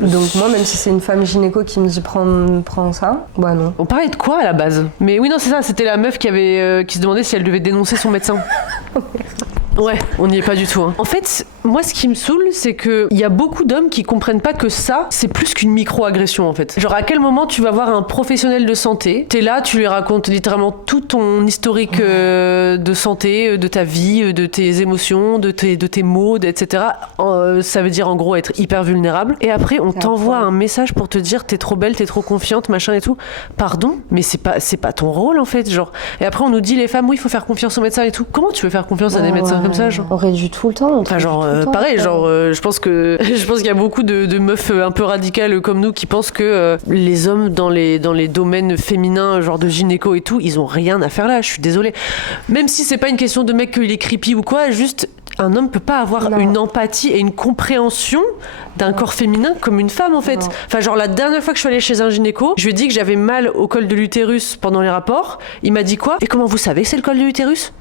Donc moi, même si c'est une femme gynéco qui me dit prends ça, bah non. on parlait de quoi à la base? Mais oui, non, c'est ça, c'était la meuf qui se demandait si elle devait dénoncer son médecin. Ouais, on n'y est pas du tout. Hein. En fait, moi, ce qui me saoule, c'est qu'il y a beaucoup d'hommes qui comprennent pas que ça, c'est plus qu'une micro-agression, en fait. Genre, à quel moment tu vas voir un professionnel de santé, t'es là, tu lui racontes littéralement tout ton historique de santé, de ta vie, de tes émotions, de tes mots, etc. Ça veut dire, en gros, être hyper vulnérable. Et après, on t'envoie un message pour te dire, t'es trop belle, t'es trop confiante, machin et tout. Pardon, mais c'est pas ton rôle, en fait, genre. Et après, on nous dit, les femmes, oui, il faut faire confiance aux médecins et tout. Comment tu veux faire confiance à des médecins comme ça, genre? On réduit tout le temps. Enfin, genre, pareil, genre, je pense qu'il y a beaucoup de meufs un peu radicales comme nous qui pensent que les hommes dans les domaines féminins, genre de gynéco et tout, ils ont rien à faire là, je suis désolée. Même si c'est pas une question de mec qu'il est creepy ou quoi, juste un homme peut pas avoir une empathie et une compréhension d'un corps féminin comme une femme en fait. Non. Enfin genre la dernière fois que je suis allée chez un gynéco, je lui ai dit que j'avais mal au col de l'utérus pendant les rapports. Il m'a dit quoi? Et comment vous savez que c'est le col de l'utérus?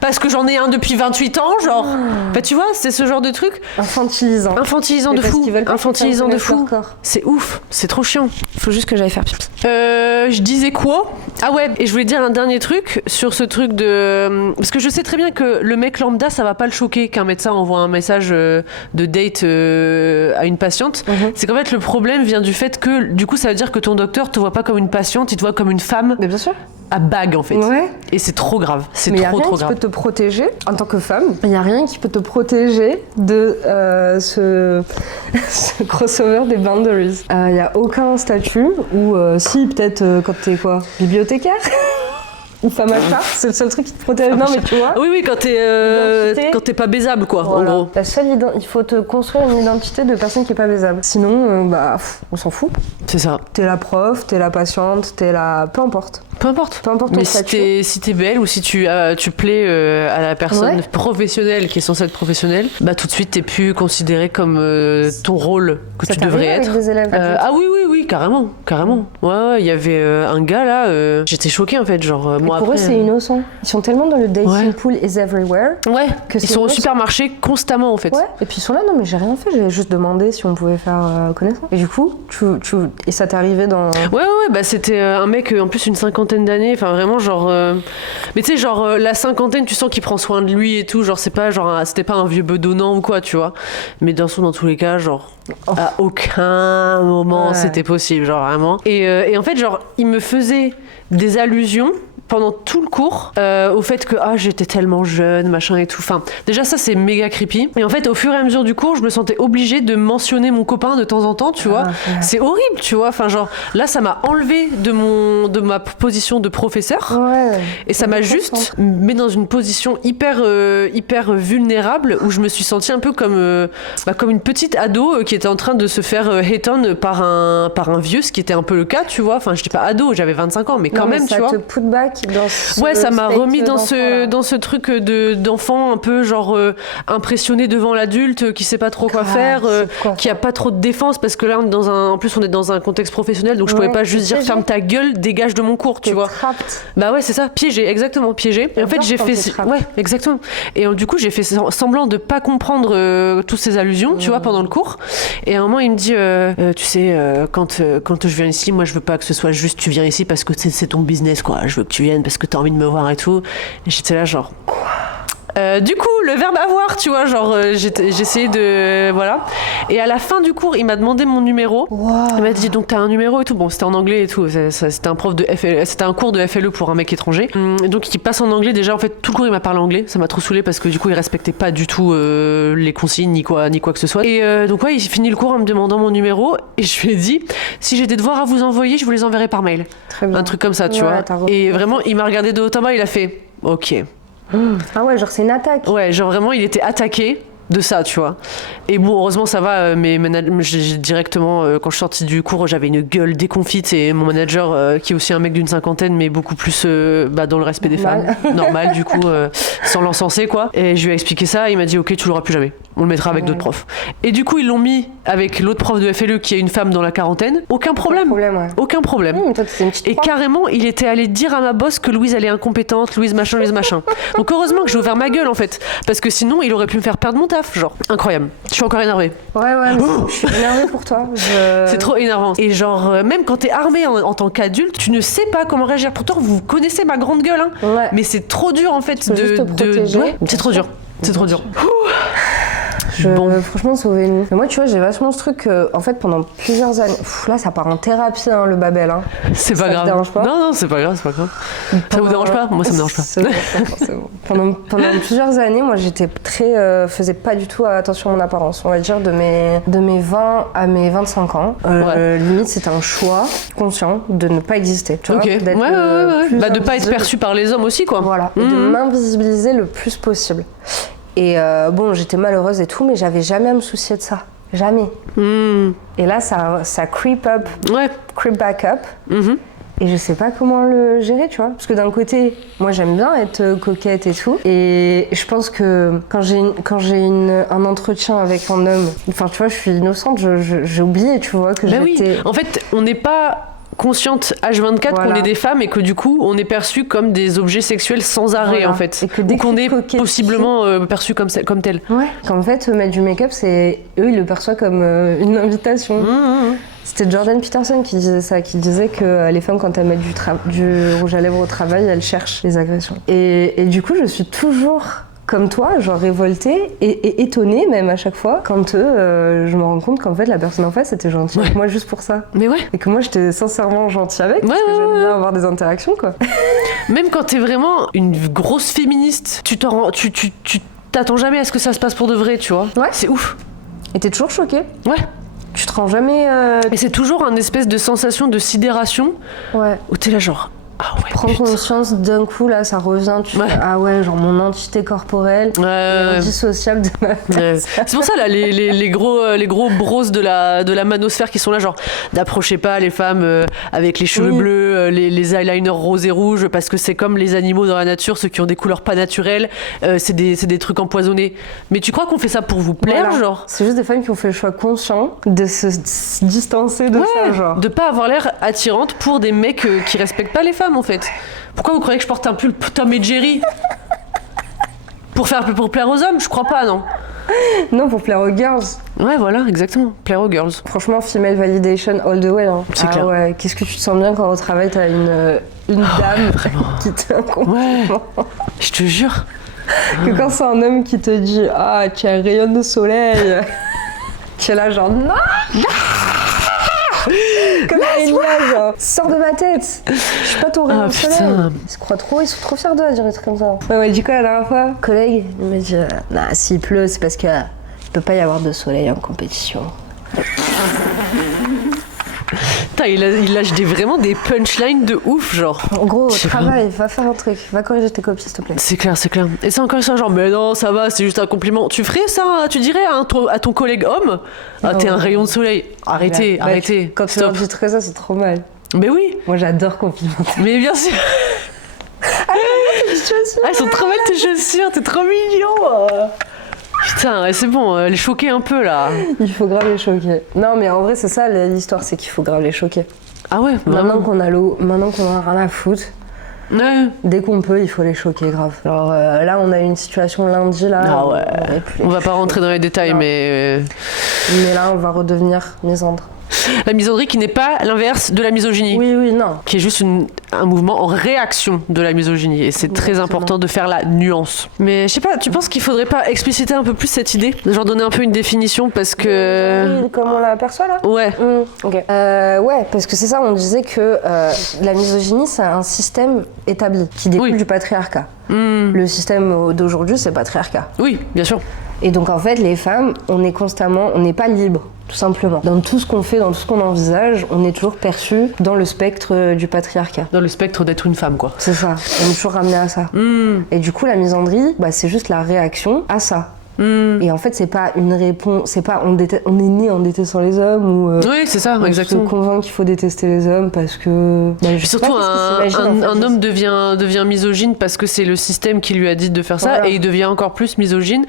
Parce que j'en ai un depuis 28 ans, genre. Bah, tu vois, c'est ce genre de truc. Infantilisant. Infantilisant de fou. Infantilisant de fou. C'est ouf. C'est trop chiant. Faut juste que j'aille faire pipi. Je disais quoi? Ah ouais, et je voulais dire un dernier truc sur ce truc de... Parce que je sais très bien que le mec lambda, ça va pas le choquer qu'un médecin envoie un message de date à une patiente. C'est qu'en fait, le problème vient du fait que, du coup, ça veut dire que ton docteur te voit pas comme une patiente, il te voit comme une femme. Mais bien sûr. À bague en fait. Ouais. Et c'est trop grave. C'est trop grave. Qui peut te protéger en tant que femme. Il n'y a rien qui peut te protéger de ce crossover des boundaries. Il n'y a aucun statut ou si peut-être quand t'es quoi, bibliothécaire. Ou femme achat, c'est le seul truc qui te protège. Non, mais tu vois. Oui, quand t'es pas baisable, quoi, voilà. En gros. Il faut te construire une identité de personne qui est pas baisable. Sinon, on s'en fout. C'est ça. T'es la prof, t'es la patiente, t'es la... Peu importe. Peu importe ton statut. Si t'es belle ou si tu plais à la personne professionnelle qui est censée être professionnelle, bah tout de suite t'es plus considérée comme ton rôle que tu devrais être. Avec des élèves, ah oui, carrément. Ouais, il y avait un gars là, j'étais choquée en fait, genre moi pour eux c'est innocent. Ils sont tellement dans le dating pool is everywhere. Ouais. Ils sont au supermarché constamment en fait. Ouais. Et puis ils sont là, non mais j'ai rien fait, j'ai juste demandé si on pouvait faire connaissance. Et du coup, et ça t'est arrivé dans. Ouais, bah c'était un mec en plus une cinquantaine d'années, enfin vraiment genre mais tu sais genre la cinquantaine tu sens qu'il prend soin de lui et tout, genre c'est pas genre c'était pas un vieux bedonnant ou quoi tu vois, mais dans tous les cas genre à aucun moment c'était possible genre vraiment et en fait genre il me faisait des allusions pendant tout le cours au fait que j'étais tellement jeune, machin et tout. Enfin, déjà ça c'est méga creepy. Et en fait, au fur et à mesure du cours, je me sentais obligée de mentionner mon copain de temps en temps, tu vois. C'est horrible, tu vois. Enfin, genre là, ça m'a enlevé de ma position de professeur. Et ça m'a juste mis dans une position hyper vulnérable où je me suis sentie un peu comme une petite ado qui était en train de se faire hate on par un vieux, ce qui était un peu le cas, tu vois. Enfin, j'étais pas ado, j'avais 25 ans, mais quand même, tu vois. Ça te put back dans ce ça m'a remis dans d'enfant, ce truc d'enfant un peu genre impressionné devant l'adulte qui sait pas trop quoi faire, qui a pas trop de défense parce que là en plus on est dans un contexte professionnel, donc je pouvais pas juste dire ferme ta gueule, dégage de mon cours, tu vois. Bah ouais, c'est ça, piégé, exactement, piégé. Et en fait, j'ai fait exactement. Et du coup, j'ai fait semblant de pas comprendre toutes ces allusions, tu vois, pendant le cours. Et à un moment, il me dit tu sais, quand je viens ici, moi je veux pas que ce soit juste tu viens ici parce que c'est ton business, quoi. Je veux que tu viennes parce que t'as envie de me voir et tout. Et j'étais là genre quoi. Du coup, le verbe avoir, tu vois, genre j'essayais de voilà. Et à la fin du cours, il m'a demandé mon numéro. Il m'a dit donc t'as un numéro et tout. Bon, c'était en anglais et tout. C'était un prof de FLE, c'était un cours de FLE pour un mec étranger. Et donc il passe en anglais. Déjà en fait tout le cours il m'a parlé anglais. Ça m'a trop saoulé parce que du coup il respectait pas du tout les consignes ni quoi que ce soit. Et donc il finit le cours en me demandant mon numéro et je lui ai dit si j'ai des devoirs à vous envoyer, je vous les enverrai par mail. Très bien. Un truc comme ça, tu vois. Et vraiment il m'a regardé de haut en bas. Il a fait ok. Ah ouais, genre c'est une attaque. Ouais, genre vraiment il était attaqué de ça, tu vois. Et bon, heureusement ça va, mais j'ai directement, quand je suis sortie du cours, j'avais une gueule déconfite et mon manager, qui est aussi un mec d'une cinquantaine, mais beaucoup plus dans le respect des femmes, normal du coup, sans l'encenser quoi. Et je lui ai expliqué ça, il m'a dit ok, tu l'auras plus jamais, on le mettra avec d'autres profs. Et du coup ils l'ont mis avec l'autre prof de FLE qui est une femme dans la quarantaine, aucun problème. Aucun problème. Toi, une petite et carrément il était allé dire à ma boss que Louise elle est incompétente, Louise machin. Donc heureusement que j'ai ouvert ma gueule en fait, parce que sinon il aurait pu me faire perdre mon taf, genre incroyable. Je suis encore énervée. Ouais, mais je suis énervée pour toi. C'est trop énervant. Et genre même quand t'es armé en tant qu'adulte, tu ne sais pas comment réagir. Pourtant vous connaissez ma grande gueule, hein. Mais c'est trop dur en fait c'est trop dur. C'est trop dur. Franchement, sauvez-nous. Mais moi, tu vois, j'ai vachement ce truc en fait, pendant plusieurs années. Là, ça part en thérapie, hein, le Babel. Hein. C'est pas grave. Ça te dérange pas ? Non, c'est pas grave. Ça vous dérange pas ? Moi, ça me dérange pas. C'est bon. Pendant plusieurs années, moi, j'étais faisais pas du tout attention à mon apparence. On va dire de mes 20 à mes 25 ans. Limite, c'était un choix conscient de ne pas exister. Tu vois, d'être de pas être perçu par les hommes aussi, quoi. Voilà. Et de m'invisibiliser le plus possible. Et j'étais malheureuse et tout, mais j'avais jamais à me soucier de ça. Jamais. Et là, ça creep back up. Et je sais pas comment le gérer, tu vois. Parce que d'un côté, moi, j'aime bien être coquette et tout. Et je pense que quand j'ai un entretien avec un homme, enfin, tu vois, je suis innocente, j'ai oublié, tu vois, que j'étais... Oui. En fait, on n'est pas consciente H24 qu'on est des femmes et que du coup on est perçu comme des objets sexuels sans arrêt en fait, ou qu'on est possiblement perçu comme tel. Ouais. Qu'en fait mettre du make-up, eux ils le perçoivent comme une invitation. C'était Jordan Peterson qui disait ça, qui disait que les femmes quand elles mettent du rouge à lèvres au travail, elles cherchent les agressions. Et du coup je suis toujours comme toi, genre révoltée et étonnée même à chaque fois quand je me rends compte qu'en fait la personne en face était gentille avec moi juste pour ça. Mais et que moi j'étais sincèrement gentille avec parce que j'aime bien avoir des interactions quoi. Même quand t'es vraiment une grosse féministe, tu t'attends jamais à ce que ça se passe pour de vrai, tu vois. C'est ouf. Et t'es toujours choquée. Tu te rends jamais... Et c'est toujours une espèce de sensation de sidération où t'es là genre... Prends conscience d'un coup, là, ça revient, tu fais, genre mon entité corporelle, indissociable de ma face. C'est pour ça, là, les gros bros de la manosphère qui sont là, genre, n'approchez pas les femmes avec les cheveux bleus, les eyeliners roses et rouges, parce que c'est comme les animaux dans la nature, ceux qui ont des couleurs pas naturelles, c'est des trucs empoisonnés. Mais tu crois qu'on fait ça pour vous plaire, genre ? C'est juste des femmes qui ont fait le choix conscient de se distancer de ça, genre. De pas avoir l'air attirante pour des mecs qui respectent pas les femmes. En fait, pourquoi vous croyez que je porte un pull Tom et Jerry pour plaire aux hommes? Je crois pas, non. Non, pour plaire aux girls. Ouais, voilà, exactement, plaire aux girls. Franchement, female validation all the way. Hein. C'est clair. Ouais. Qu'est-ce que tu te sens bien quand au travail t'as une dame qui te je te jure. Que quand c'est un homme qui te dit tu as un rayon de soleil, tu es là genre non. Comme Elia, genre, sors de ma tête. Je suis pas ton rayon de soleil. Ils se croient trop, ils sont trop fiers d'eux à dire des trucs comme ça. Ouais, du coup, la dernière fois, collègue, il m'a dit, nah, s'il pleut, c'est parce que il peut pas y avoir de soleil en compétition. Putain, il lâche vraiment des punchlines de ouf, genre. En gros, travaille, va faire un truc, va corriger tes copies, s'il te plaît. C'est clair. Et c'est encore ça, genre, mais non, ça va, c'est juste un compliment. Tu ferais ça, tu dirais à ton collègue homme, t'es un rayon de soleil. Arrêtez. Quand tu leur dis ça, c'est trop mal. Mais oui. Moi, j'adore complimenter. Mais bien sûr. Elles sont trop belles tes chaussures, t'es trop mignon. Putain, c'est bon, les choquer un peu là. Il faut grave les choquer. Non, mais en vrai, c'est ça l'histoire, c'est qu'il faut grave les choquer. Ah ouais, maintenant qu'on a rien à foutre, ouais. Dès qu'on peut, il faut les choquer grave. Alors là, on a eu une situation lundi là. Ah ouais. On va pas rentrer dans les détails, mais là, on va redevenir misandre. La misandrie qui n'est pas l'inverse de la misogynie. Oui, non. Qui est juste un mouvement en réaction de la misogynie. Et c'est très important de faire la nuance. Mais je sais pas, tu penses qu'il faudrait pas expliciter un peu plus cette idée? Genre donner un peu une définition parce que... Comme on l'aperçoit là? Ouais. Ok. Ouais, parce que c'est ça, on disait que la misogynie, c'est un système établi qui découle du patriarcat. Le système d'aujourd'hui, c'est le patriarcat. Oui, bien sûr. Et donc en fait, les femmes, on n'est pas libre, tout simplement. Dans tout ce qu'on fait, dans tout ce qu'on envisage, on est toujours perçu dans le spectre du patriarcat. Dans le spectre d'être une femme, quoi. C'est ça, on est toujours ramené à ça. Et du coup, la misandrie, c'est juste la réaction à ça. Et en fait, c'est pas une réponse, c'est pas on est né en détestant les hommes ou oui, c'est ça, exactement. On se convainc qu'il faut détester les hommes parce que surtout un homme devient misogyne parce que c'est le système qui lui a dit de faire ça, et il devient encore plus misogyne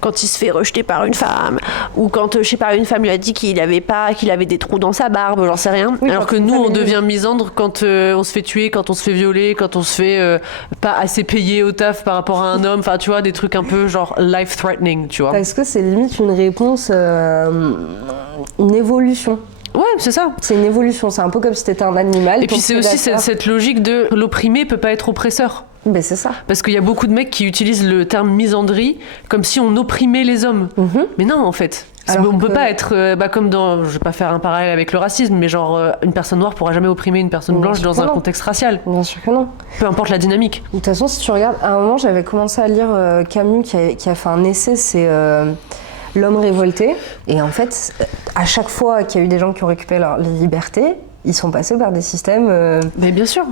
quand il se fait rejeter par une femme ou quand je sais pas, une femme lui a dit qu'il avait des trous dans sa barbe, j'en sais rien. Alors que nous on devient misandre quand on se fait tuer, quand on se fait violer, quand on se fait pas assez payer au taf par rapport à un homme, enfin tu vois, des trucs un peu genre life threatening. Tu vois. Parce que c'est limite une réponse, une évolution. Ouais, c'est ça. C'est une évolution, c'est un peu comme si t'étais un animal. Et puis c'est aussi cette logique de l'opprimé peut pas être oppresseur. Ben c'est ça. Parce qu'il y a beaucoup de mecs qui utilisent le terme misandrie comme si on opprimait les hommes. Mais non, en fait. On peut pas être comme dans, je vais pas faire un parallèle avec le racisme, mais genre une personne noire pourra jamais opprimer une personne blanche dans un contexte racial. Bien sûr que non. Peu importe la dynamique. De toute façon, si tu regardes, à un moment j'avais commencé à lire Camus qui a fait un essai, c'est L'homme révolté. Et en fait, à chaque fois qu'il y a eu des gens qui ont récupéré leur liberté, ils sont passés par des systèmes mais bien sûr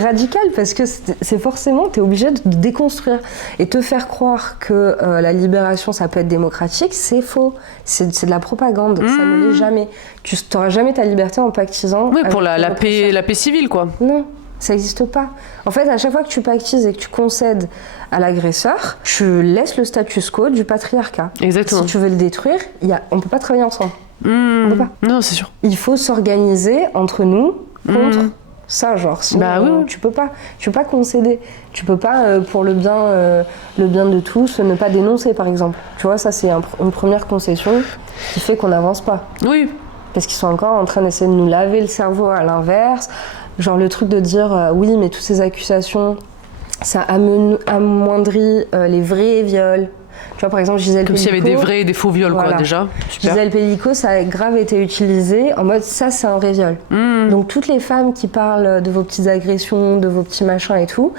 radicaux, parce que c'est forcément, t'es obligé de déconstruire et te faire croire que la libération ça peut être démocratique, c'est faux, c'est de la propagande, ça ne l'est jamais. Tu n'auras jamais ta liberté en pactisant. Oui, pour la paix civile, quoi. Non, ça n'existe pas. En fait, à chaque fois que tu pactises et que tu concèdes à l'agresseur, tu laisses le status quo du patriarcat. Exactement. Si tu veux le détruire, on peut pas travailler ensemble. On peut pas. Non, c'est sûr. Il faut s'organiser entre nous contre ça, genre. Sinon, tu peux pas concéder. Tu peux pas, pour le bien de tous, ne pas dénoncer, par exemple. Tu vois, ça, c'est une première concession qui fait qu'on n'avance pas. Oui. Parce qu'ils sont encore en train d'essayer de nous laver le cerveau à l'inverse. Genre le truc de dire, oui, mais toutes ces accusations, ça amoindrit les vrais viols. Tu vois, par exemple, Gisèle Pellico... Comme s'il y avait des vrais et des faux viols, quoi, déjà. Super. Gisèle Pellico, ça a grave été utilisé en mode, ça, c'est un vrai viol. Donc, toutes les femmes qui parlent de vos petites agressions, de vos petits machins et tout,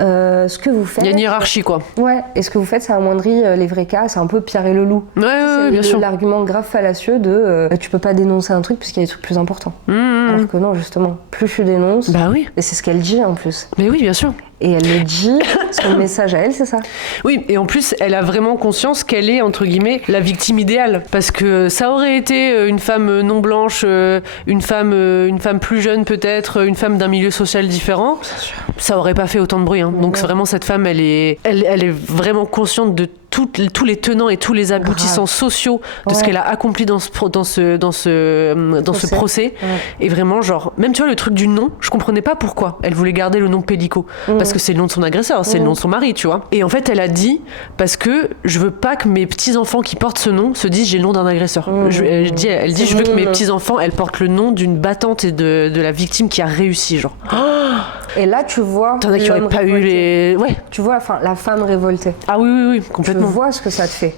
ce que vous faites... Il y a une hiérarchie, quoi. Ouais, et ce que vous faites, ça amoindrit les vrais cas. C'est un peu Pierre et le loup. Ouais, bien sûr. C'est l'argument grave fallacieux de tu peux pas dénoncer un truc parce qu'il y a des trucs plus importants. Alors que non, justement, plus je dénonce... Bah oui. Et c'est ce qu'elle dit, en plus. Mais oui, bien sûr. Et elle le dit, son message à elle, c'est ça. Oui, et en plus, elle a vraiment conscience qu'elle est, entre guillemets, la victime idéale. Parce que ça aurait été une femme non blanche, une femme plus jeune peut-être, une femme d'un milieu social différent. Ça aurait pas fait autant de bruit. Hein. Donc vraiment, cette femme, elle est vraiment consciente de tous les tenants et tous les aboutissants sociaux de ce qu'elle a accompli dans ce procès. Et vraiment, genre, même tu vois, le truc du nom, je comprenais pas pourquoi elle voulait garder le nom Pellico. Parce que c'est le nom de son agresseur, c'est le nom de son mari, tu vois. Et en fait, elle a dit, parce que je veux pas que mes petits-enfants qui portent ce nom se disent j'ai le nom d'un agresseur. Elle dit je veux que mes petits-enfants, elles portent le nom d'une battante et de la victime qui a réussi, genre. Et là, tu vois... T'en as qui auraient pas eu les... Ouais. Tu vois, la femme révoltée. Ah oui, complètement. Tu vois ce que ça te fait.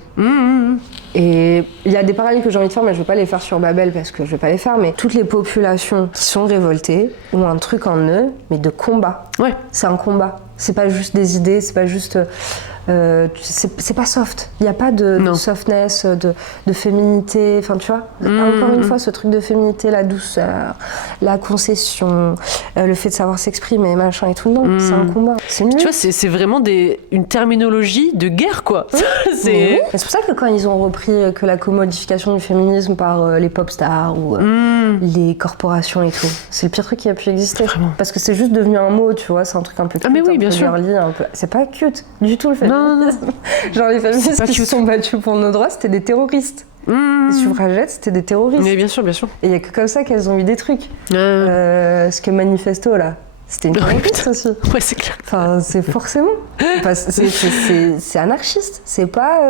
Et il y a des parallèles que j'ai envie de faire, mais je vais pas les faire sur Babel parce que je vais pas les faire. Mais toutes les populations qui sont révoltées ont un truc en eux, mais de combat. Ouais. C'est un combat. C'est pas juste des idées, c'est pas juste. C'est pas soft. Il n'y a pas de softness, de féminité. Enfin, tu vois. Encore une fois, ce truc de féminité, la douceur, la concession, le fait de savoir s'exprimer, machin et tout. Non, c'est un combat. C'est mieux. Tu vois, c'est vraiment une terminologie de guerre, quoi. C'est pour ça que quand ils ont repris que la commodification du féminisme par les pop stars ou les corporations et tout, c'est le pire truc qui a pu exister. Vraiment. Parce que c'est juste devenu un mot, tu vois. C'est un truc un peu cute, mais oui, un bien peu sûr. girly, un peu. C'est pas cute du tout le féminisme. Non. Genre les féministes qui se sont battues pour nos droits, c'était des terroristes. Les suffragettes, c'était des terroristes. Mais bien sûr. Et il y a que comme ça qu'elles ont eu des trucs. Ce que Manifesto là, c'était une terroriste aussi. Ouais, c'est clair. Enfin, c'est forcément. C'est anarchiste. C'est pas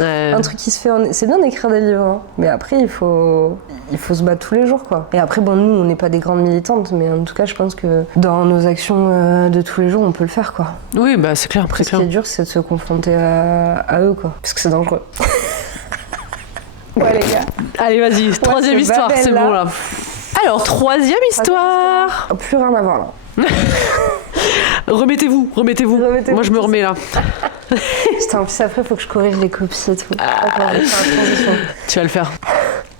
un truc qui se fait. C'est bien d'écrire des livres, hein. Mais après il faut se battre tous les jours, quoi. Et après, bon, nous, on n'est pas des grandes militantes, mais en tout cas, je pense que dans nos actions de tous les jours, on peut le faire, quoi. Oui, bah c'est clair. Après, ce qui est dur, c'est de se confronter à eux, quoi. Parce que c'est dangereux. Ouais, les gars. Allez, vas-y. Troisième histoire, c'est bon là. Alors, troisième histoire. Plus rien à voir là. Remettez-vous. Moi, je me remets là. Putain, en plus après, il faut que je corrige les copies et tout. Tu vas le faire.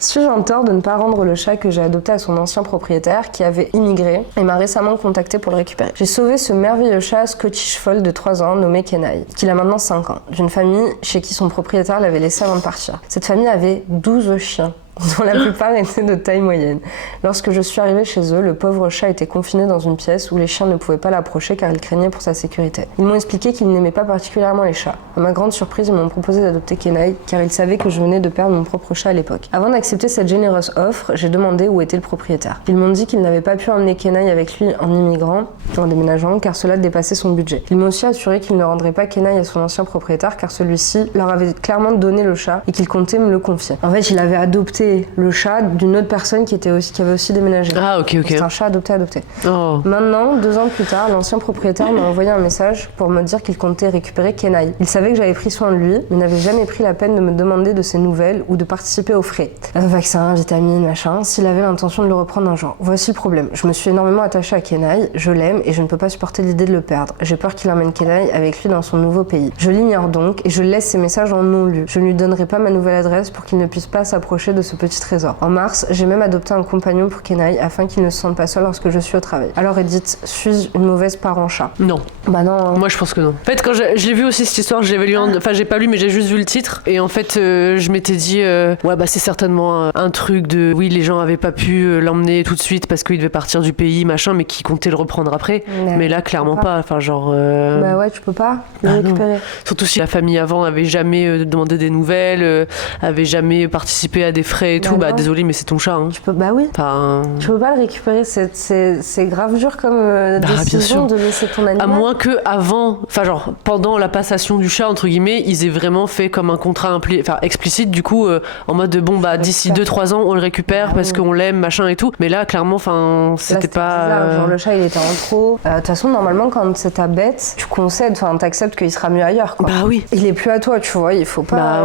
Suis-je en tort de ne pas rendre le chat que j'ai adopté à son ancien propriétaire qui avait immigré et m'a récemment contacté pour le récupérer. J'ai sauvé ce merveilleux chat Scottish Fold de 3 ans nommé Kenai, qu'il a maintenant 5 ans, d'une famille chez qui son propriétaire l'avait laissé avant de partir. Cette famille avait 12 chiens, dont la plupart étaient de taille moyenne. Lorsque je suis arrivée chez eux, le pauvre chat était confiné dans une pièce où les chiens ne pouvaient pas l'approcher car ils craignaient pour sa sécurité. Ils m'ont expliqué qu'ils n'aimaient pas particulièrement les chats. À ma grande surprise, ils m'ont proposé d'adopter Kenai car ils savaient que je venais de perdre mon propre chat à l'époque. Avant d'accepter cette généreuse offre, j'ai demandé où était le propriétaire. Ils m'ont dit qu'ils n'avaient pas pu emmener Kenai avec lui en immigrant, en déménageant, car cela dépassait son budget. Ils m'ont aussi assuré qu'ils ne rendraient pas Kenai à son ancien propriétaire car celui-ci leur avait clairement donné le chat et qu'il comptait me le confier. En fait, il avait adopté le chat d'une autre personne qui avait aussi déménagé. Ah, ok. C'est un chat adopté. Oh. Maintenant, 2 ans plus tard, l'ancien propriétaire m'a envoyé un message pour me dire qu'il comptait récupérer Kenai. Il savait que j'avais pris soin de lui, mais n'avait jamais pris la peine de me demander de ses nouvelles ou de participer aux frais. Vaccins, vitamines, machin, s'il avait l'intention de le reprendre un jour. Voici le problème. Je me suis énormément attachée à Kenai, je l'aime et je ne peux pas supporter l'idée de le perdre. J'ai peur qu'il emmène Kenai avec lui dans son nouveau pays. Je l'ignore donc et je laisse ses messages en non-lu. Je ne lui donnerai pas ma nouvelle adresse pour qu'il ne puisse pas s'approcher de ce petit trésor. En mars, j'ai même adopté un compagnon pour Kenai afin qu'il ne se sente pas seul lorsque je suis au travail. Alors Edith, suis-je une mauvaise parent chat? Non. Bah non. Hein. Moi je pense que non. En fait quand je l'ai vu aussi cette histoire, j'ai pas lu mais j'ai juste vu le titre et en fait je m'étais dit ouais bah c'est certainement un truc de oui les gens avaient pas pu l'emmener tout de suite parce qu'il devait partir du pays machin mais qui comptait le reprendre après. Mais là clairement pas. Enfin genre. Bah ouais tu peux pas le récupérer. Surtout si la famille avant avait jamais demandé des nouvelles, avait jamais participé à des frais et tout. Bah désolé mais c'est ton chat. Hein. Bah oui. Enfin... Tu peux pas le récupérer. C'est grave dur comme décision de laisser ton animal. À moins que avant, enfin genre pendant la passation du chat entre guillemets, ils aient vraiment fait comme un contrat explicite du coup en mode de, bon bah d'ici 2-3 ans on le récupère parce qu'on l'aime machin et tout. Mais là clairement enfin c'était pas. Bizarre, genre le chat il était en trop. De toute façon normalement quand c'est ta bête, tu concèdes, enfin t'acceptes qu'il sera mieux ailleurs. Quoi. Bah oui. Il est plus à toi, tu vois. Il faut pas.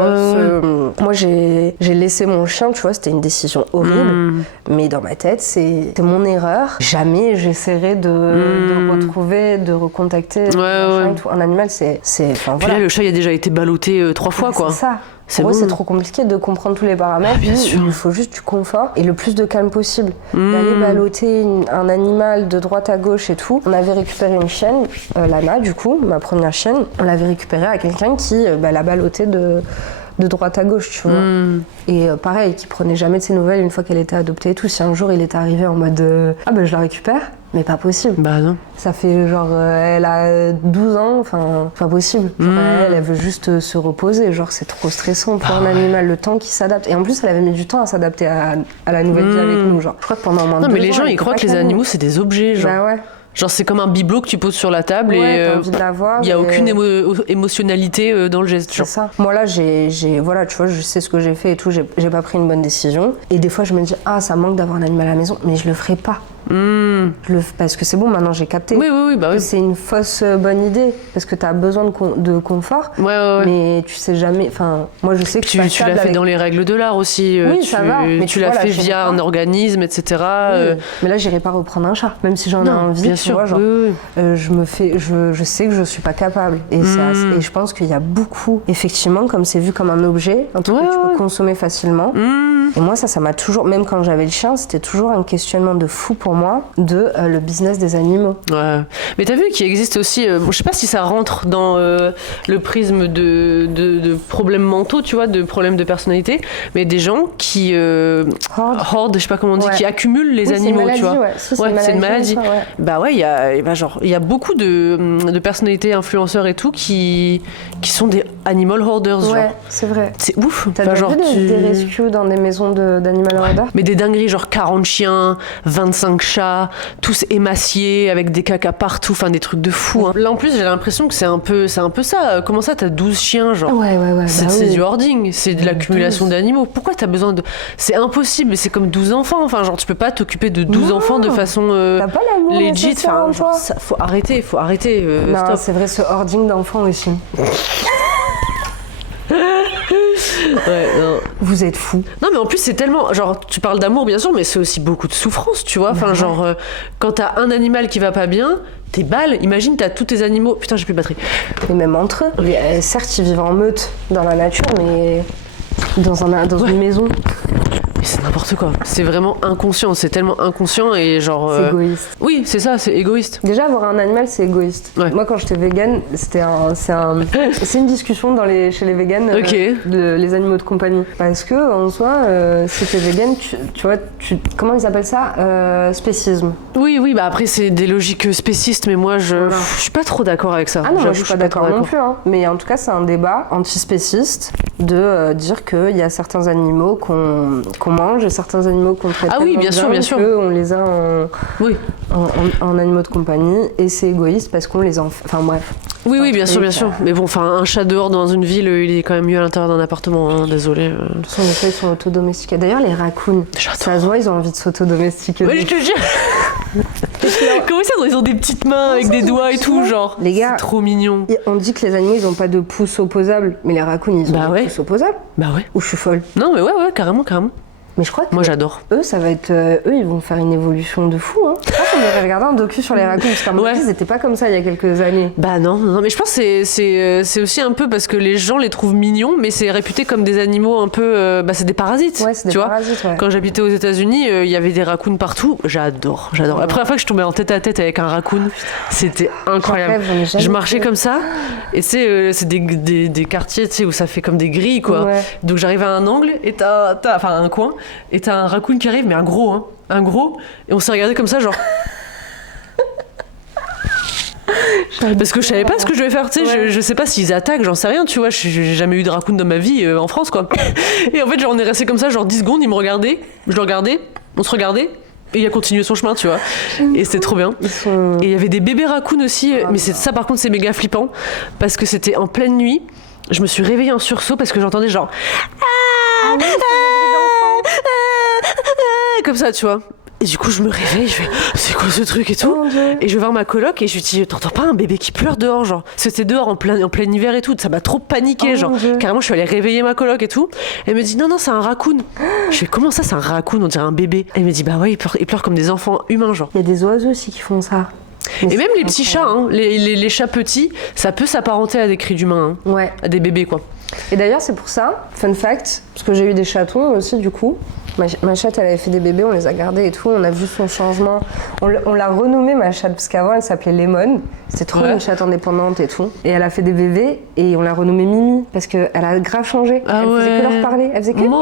Moi j'ai laissé mon chien, tu vois, c'était une décision horrible. Mais dans ma tête c'est mon erreur. Jamais j'essaierai de retrouver, de recontacter et tout. Un animal c'est enfin voilà. Puis là le chat il a déjà été ballotté 3 fois quoi. C'est ça. Pour eux, c'est trop compliqué de comprendre tous les paramètres. Bien sûr. Il faut juste du confort et le plus de calme possible. D'aller balloter un animal de droite à gauche et tout. On avait récupéré une chienne, Lana du coup, ma première chienne. On l'avait récupérée à quelqu'un qui l'a ballottée de droite à gauche, tu vois. Et pareil, qui prenait jamais de ses nouvelles une fois qu'elle était adoptée et tout. Si un jour il est arrivé en mode ah ben je la récupère, mais pas possible. Bah non. Ça fait genre, elle a 12 ans, enfin, pas possible. Genre, elle veut juste se reposer, genre c'est trop stressant pour un animal, le temps qui s'adapte. Et en plus, elle avait mis du temps à s'adapter à la nouvelle vie avec nous, genre. Je crois que pendant moins de 2 ans. Non mais les gens ils croient que les animaux c'est des objets, genre. Bah ouais. Genre c'est comme un bibelot que tu poses sur la table et t'as envie de l'avoir, il y a aucune émotionnalité dans le geste. C'est ça. Moi là voilà, tu vois, je sais ce que j'ai fait et tout, j'ai pas pris une bonne décision. Et des fois je me dis ça manque d'avoir un animal à la maison, mais je le ferai pas. Parce que c'est bon, maintenant j'ai capté. Oui, bah oui. C'est une fausse bonne idée, parce que t'as besoin de confort, Ouais. mais tu sais jamais. Enfin, moi je sais que tu l'as fait dans les règles de l'art aussi. Oui, ça va. Mais tu l'as fait via un organisme, etc. Oui. Mais là, j'irai pas reprendre un chat, même si j'en ai envie. Bien sûr. Vois, genre, je sais que je suis pas capable. Et je pense qu'il y a beaucoup, effectivement, comme c'est vu comme un objet, un truc que tu peux consommer facilement. Et moi, ça m'a toujours, même quand j'avais le chien, c'était toujours un questionnement de fou pour moi de le business des animaux. Ouais. Mais t'as vu qu'il existe aussi, je sais pas si ça rentre dans le prisme de problèmes mentaux, tu vois, de problèmes de personnalité, mais des gens qui hoardent, je sais pas comment on dit, qui accumulent les animaux, maladie, tu vois. Ouais. C'est une maladie. Ça, ouais. Bah ouais, il y a beaucoup de personnalités influenceurs et tout qui sont des animal hoarders. Ouais, genre. C'est vrai. C'est ouf. T'as déjà vu des rescues dans des maisons d'animal hoarders? Mais des dingueries, genre 40 chiens, 25 chats, tous émaciés, avec des cacas partout, enfin des trucs de fou. Hein. Là en plus, j'ai l'impression que c'est un peu ça. Comment ça, t'as 12 chiens, genre? Ouais. C'est du hoarding, c'est de l'accumulation d'animaux. Pourquoi t'as besoin de... C'est impossible, mais c'est comme 12 enfants. Enfin, genre, tu peux pas t'occuper de 12 enfants de façon t'as pas l'amour legit. Enfin, genre, faut arrêter. Non, stop. c'est vrai, ce hoarding d'enfants aussi. Ouais, non. Vous êtes fous. Non, mais en plus, c'est tellement... Genre, tu parles d'amour, bien sûr, mais c'est aussi beaucoup de souffrance, tu vois. Enfin, genre, quand t'as un animal qui va pas bien, t'es balle. Imagine, t'as tous tes animaux... Putain, j'ai plus de batterie. Et même entre eux. Certes, ils vivent en meute dans la nature, mais dans une maison. Mais c'est n'importe quoi. C'est vraiment inconscient. C'est tellement inconscient et genre... C'est égoïste. Oui, c'est ça, c'est égoïste. Déjà, avoir un animal, c'est égoïste. Ouais. Moi, quand j'étais végane, c'est une discussion chez les véganes de les animaux de compagnie. Parce que, en soi, si t'es végane, tu vois, comment ils appellent ça? Spécisme. Oui, bah après, c'est des logiques spécistes, mais moi, je suis pas trop d'accord avec ça. Ah non, moi, je suis pas d'accord non plus. Hein. Mais en tout cas, c'est un débat antispéciste de dire qu'il y a certains animaux qu'on mange et certains animaux qu'on traite bien sûr. On les a en animaux de compagnie et c'est égoïste parce qu'on les enfin bref. Oui, bien sûr. Mais bon, enfin, un chat dehors dans une ville, il est quand même mieux à l'intérieur d'un appartement, hein, désolé. De toute façon, les chats, ils sont autodomestiqués. D'ailleurs, les raccoons, ça se voit, ils ont envie de s'autodomestiquer. Oui, je te jure. Comment ça, ils ont des petites mains avec des doigts et tout, genre. Les gars, c'est trop mignon. On dit que les animaux, ils ont pas de pouce opposable, mais les raccoons, ils ont des pouces opposables. Bah ouais. Ou je suis folle. Non, mais ouais, carrément. Mais je crois que moi j'adore. Eux, ça va être eux, ils vont faire une évolution de fou. Hein. Je pense qu'on devrait regarder un docu sur les raccoons parce qu'à mon avis, ils n'étaient pas comme ça il y a quelques années. Bah non, mais je pense que c'est aussi un peu parce que les gens les trouvent mignons, mais c'est réputé comme des animaux un peu, c'est des parasites. Ouais, c'est des parasites. Ouais. Quand j'habitais aux États-Unis, il y avait des raccoons partout. J'adore. La première fois que je tombais en tête à tête avec un raccoon, c'était incroyable. Je marchais comme ça, et c'est des quartiers, tu sais, où ça fait comme des grilles, quoi. Ouais. Donc j'arrive à un angle et enfin un coin. Et t'as un raccoon qui arrive, mais un gros, et on s'est regardé comme ça, genre. Parce que je savais pas ce que je vais faire, tu sais, je sais pas s'ils attaquent, j'en sais rien, tu vois, j'ai jamais eu de raccoon dans ma vie en France, quoi. Et en fait, genre, on est resté comme ça, genre 10 secondes, il me regardait, je le regardais, on se regardait. Et il a continué son chemin, tu vois. Et c'était trop bien. Et il y avait des bébés raccoons aussi, mais ça, par contre, c'est méga flippant, parce que c'était en pleine nuit. Je me suis réveillée en sursaut parce que j'entendais genre. Comme ça, tu vois. Et du coup, je me réveille, je fais c'est quoi ce truc et tout. Et je vais voir ma coloc et je lui dis t'entends pas un bébé qui pleure dehors, genre. C'était dehors en plein hiver et tout. Ça m'a trop paniqué, genre. Carrément, je suis allée réveiller ma coloc et tout. Elle me dit non, c'est un raccoon. Je fais comment ça, c'est un raccoon, on dirait un bébé. Elle me dit bah ouais, il pleure comme des enfants humains, genre. Il y a des oiseaux aussi qui font ça. Et même les petits chats, hein, les chats petits, ça peut s'apparenter à des cris d'humains, hein, à des bébés, quoi. Et d'ailleurs, c'est pour ça, fun fact, parce que j'ai eu des chatons aussi, du coup. Ma chatte, elle avait fait des bébés, on les a gardés et tout, on a vu son changement. On l'a renommée, ma chatte, parce qu'avant, elle s'appelait Lemon. C'était trop une chatte indépendante et tout. Et elle a fait des bébés et on l'a renommée Mimi, parce qu'elle a grave changé. Elle faisait que leur parler, elle faisait que Mimi.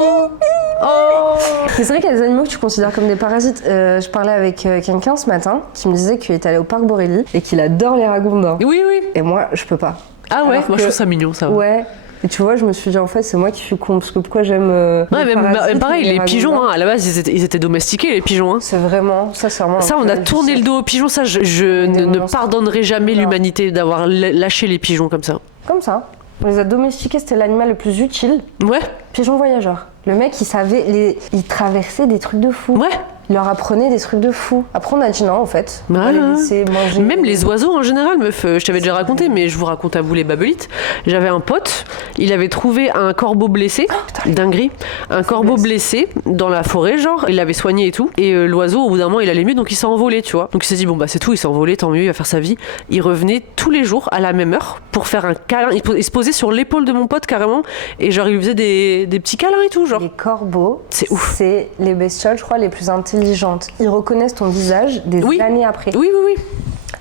C'est vrai qu'il y a des animaux que tu considères comme des parasites. Je parlais avec quelqu'un ce matin qui me disait qu'il était allé au parc Borély et qu'il adore les ragondins. Oui. Et moi, je peux pas. Ah ouais, moi je trouve ça mignon, ça. Ouais. Et tu vois, je me suis dit, en fait, c'est moi qui suis con, parce que pourquoi j'aime. Même pareil, les pigeons, hein, à la base, ils étaient domestiqués, les pigeons. Hein. C'est vraiment. Ça, on a tourné le dos aux pigeons, ça, je ne pardonnerai jamais l'humanité d'avoir lâché les pigeons comme ça. Comme ça. On les a domestiqués, c'était l'animal le plus utile. Ouais. Pigeon voyageur. Le mec, il traversait des trucs de fou. Ouais. Il leur apprenait des trucs de fou. Après, on a dit non, en fait. On va les laisser manger. Même les oiseaux en général, meuf, je t'avais déjà raconté, mais je vous raconte à vous les babelites. J'avais un pote, il avait trouvé un corbeau blessé, dinguerie, un corbeau blessé dans la forêt, genre, il l'avait soigné et tout. Et l'oiseau, au bout d'un moment, il allait mieux, donc il s'est envolé, tu vois. Donc il s'est dit, bon, bah c'est tout, il s'est envolé, tant mieux, il va faire sa vie. Il revenait tous les jours à la même heure pour faire un câlin. Il se posait sur l'épaule de mon pote carrément, et genre, il lui faisait des petits câlins et tout, genre. Les corbeaux, c'est ouf. C'est les bestioles, je crois, les plus intelligentes. Ils reconnaissent ton visage des années après. Oui.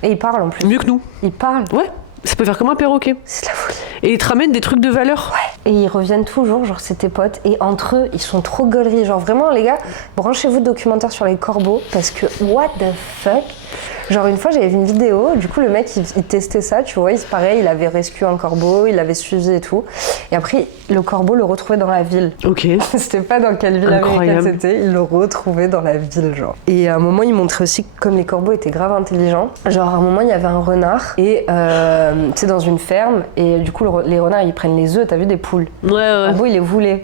Et ils parlent en plus. Mieux que nous. Ils parlent. Ouais. Ça peut faire comme un perroquet. C'est la folie. Et ils te ramènent des trucs de valeur. Ouais. Et ils reviennent toujours, genre c'est tes potes. Et entre eux, ils sont trop gauleries. Genre vraiment, les gars, branchez-vous de documentaires sur les corbeaux. Parce que, what the fuck? Genre une fois, j'avais vu une vidéo. Du coup, le mec, il testait ça, tu vois. Pareil, il avait rescué un corbeau, il l'avait suivi et tout. Et après, le corbeau le retrouvait dans la ville. Ok. C'était pas dans quelle ville américaine c'était. Il le retrouvait dans la ville, genre. Et à un moment, il montrait aussi que comme les corbeaux étaient grave intelligents. Genre, à un moment, il y avait un renard. Et c'est dans une ferme. Et du coup, les renards, ils prennent les œufs. T'as vu des poules? Ouais. Le corbeau, il les voulait.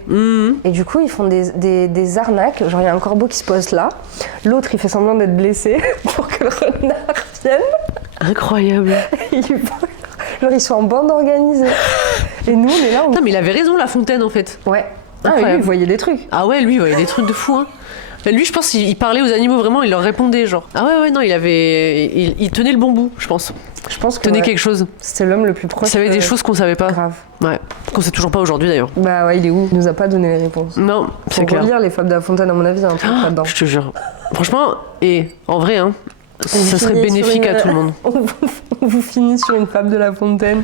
Et du coup, ils font des arnaques. Genre, il y a un corbeau qui se pose là. L'autre, il fait semblant d'être blessé pour que le renard vienne. Incroyable. Genre, ils sont en bande organisée. Et nous, on est là. Non, mais il avait raison, La Fontaine, en fait. Ouais. Ah, mais lui, il voyait des trucs. Ah ouais, lui, il voyait des trucs de fou, hein. Lui, je pense qu'il parlait aux animaux vraiment, il leur répondait, genre. Ah ouais, non, il tenait le bon bout, je pense. Je pense que tenait quelque chose. C'était l'homme le plus proche. Il savait des choses qu'on savait pas. Grave. Ouais. Qu'on sait toujours pas aujourd'hui, d'ailleurs. Bah ouais, il est où? Il nous a pas donné les réponses. Non, c'est clair. Faut relire les Fables de La Fontaine, à mon avis, il y a un truc là-dedans. Je te jure. Franchement, et en vrai, hein, ça serait bénéfique à tout le monde. On vous finit sur une Fable de La Fontaine.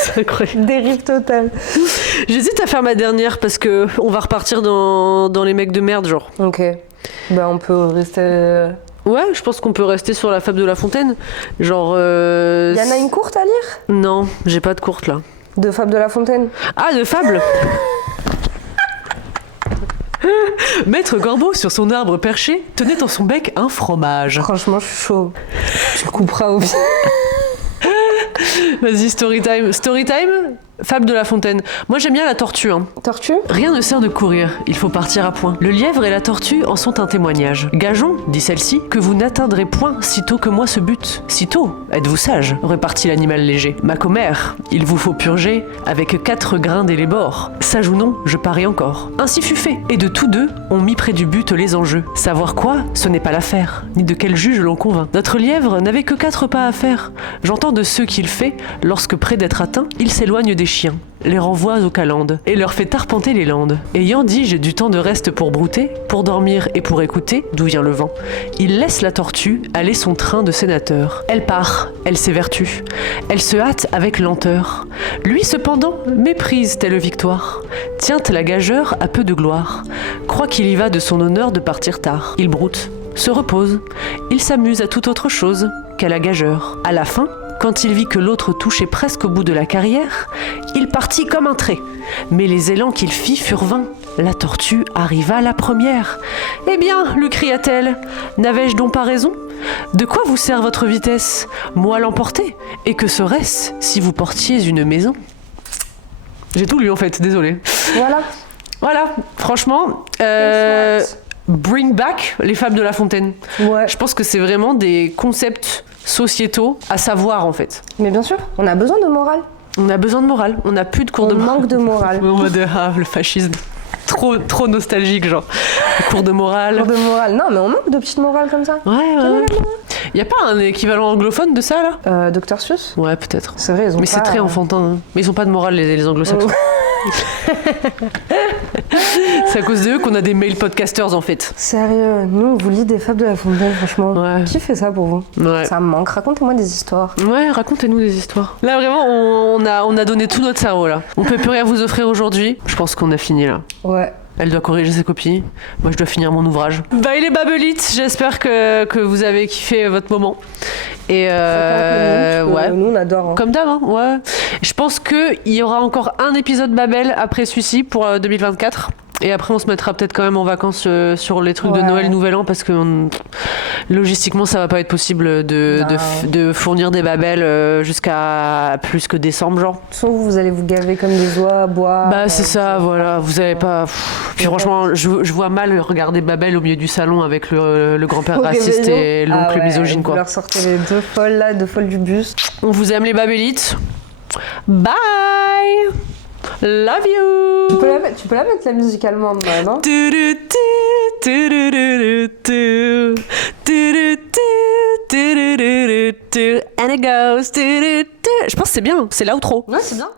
C'est incroyable. Dérive totale. J'hésite à faire ma dernière parce que on va repartir dans les mecs de merde, genre. Ok. Bah on peut rester... Ouais, je pense qu'on peut rester sur la Fable de La Fontaine. Genre... Y en a une courte à lire? Non, j'ai pas de courte, là. De Fable de La Fontaine? Ah, de Fable. Maître Corbeau, sur son arbre perché, tenait dans son bec un fromage. Franchement, je suis chaud. Tu le couperas au pied. Vas-y, story time. Story time, Fable de La Fontaine. Moi, j'aime bien la tortue. Hein. Tortue? Rien ne sert de courir, il faut partir à point. Le lièvre et la tortue en sont un témoignage. Gageons, dit celle-ci, que vous n'atteindrez point sitôt que moi ce but. Sitôt, êtes-vous sage, repartit l'animal léger. Ma commère, il vous faut purger avec 4 grains et les bords. Sage ou non, je parie encore. Ainsi fut fait, et de tous deux, on mit près du but les enjeux. Savoir quoi, ce n'est pas l'affaire, ni de quel juge l'on convainc. Notre lièvre n'avait que 4 pas à faire. J'entends de ceux qu'il fait, lorsque près d'être atteint, il s'éloigne des chiens, les renvoie aux calendes et leur fait arpenter les landes. Ayant dit j'ai du temps de reste pour brouter, pour dormir et pour écouter d'où vient le vent, il laisse la tortue aller son train de sénateur. Elle part, elle s'évertue, elle se hâte avec lenteur. Lui cependant méprise telle victoire, tient la gageure à peu de gloire, croit qu'il y va de son honneur de partir tard. Il broute, se repose, il s'amuse à toute autre chose qu'à la gageure. À la fin, quand il vit que l'autre touchait presque au bout de la carrière, il partit comme un trait. Mais les élans qu'il fit furent vains. La tortue arriva la première. « Eh bien, lui cria-t-elle, n'avais-je donc pas raison ? De quoi vous sert votre vitesse ? Moi l'emporter ? Et que serait-ce si vous portiez une maison ?» J'ai tout lu en fait, désolé. Voilà, franchement... Bring back les Fables de La Fontaine. Ouais. Je pense que c'est vraiment des concepts sociétaux à savoir en fait. Mais bien sûr, on a besoin de morale. On a besoin de morale, on n'a plus de cours de morale. On manque de morale. En mode le fascisme. Trop nostalgique, genre. Cours de morale. Cours de morale. Non, mais on manque de petites morales comme ça. Ouais. Y a pas un équivalent anglophone de ça là Dr Seuss. Ouais, peut-être. C'est vrai, ils ont mais c'est très enfantin. Hein. Mais ils ont pas de morale, les anglo-saxons. C'est à cause d'eux qu'on a des mail podcasters en fait. Sérieux, nous on vous lit des Fables de La Fontaine, franchement. Ouais. Qui fait ça pour vous? Ouais. Ça me manque, racontez-moi des histoires. Ouais, racontez-nous des histoires. Là vraiment, on a donné tout notre cerveau là. On peut plus rien vous offrir aujourd'hui. Je pense qu'on a fini là. Ouais. Elle doit corriger ses copies. Moi, je dois finir mon ouvrage. Bye les babelites, j'espère que vous avez kiffé votre moment. Et ouais. Nous, on adore. Hein. Comme d'hab, hein, ouais. Je pense qu'il y aura encore un épisode Babel après celui-ci pour 2024. Et après, on se mettra peut-être quand même en vacances sur les trucs de Noël, Nouvel An, parce que logistiquement, ça va pas être possible de fournir des babelles jusqu'à plus que décembre, genre. Soit vous allez vous gaver comme des oies à bois. Bah, c'est ça, voilà. Vous avez pas. Puis franchement, je vois mal regarder Babel au milieu du salon avec le grand-père raciste et l'oncle misogyne, quoi. Vous leur sortez les deux folles du bus. On vous aime, les Babélites. Bye! Love you! Tu peux la mettre la musique allemande, non? And it goes. Je pense que c'est bien, c'est l'outro. Ouais, c'est bien.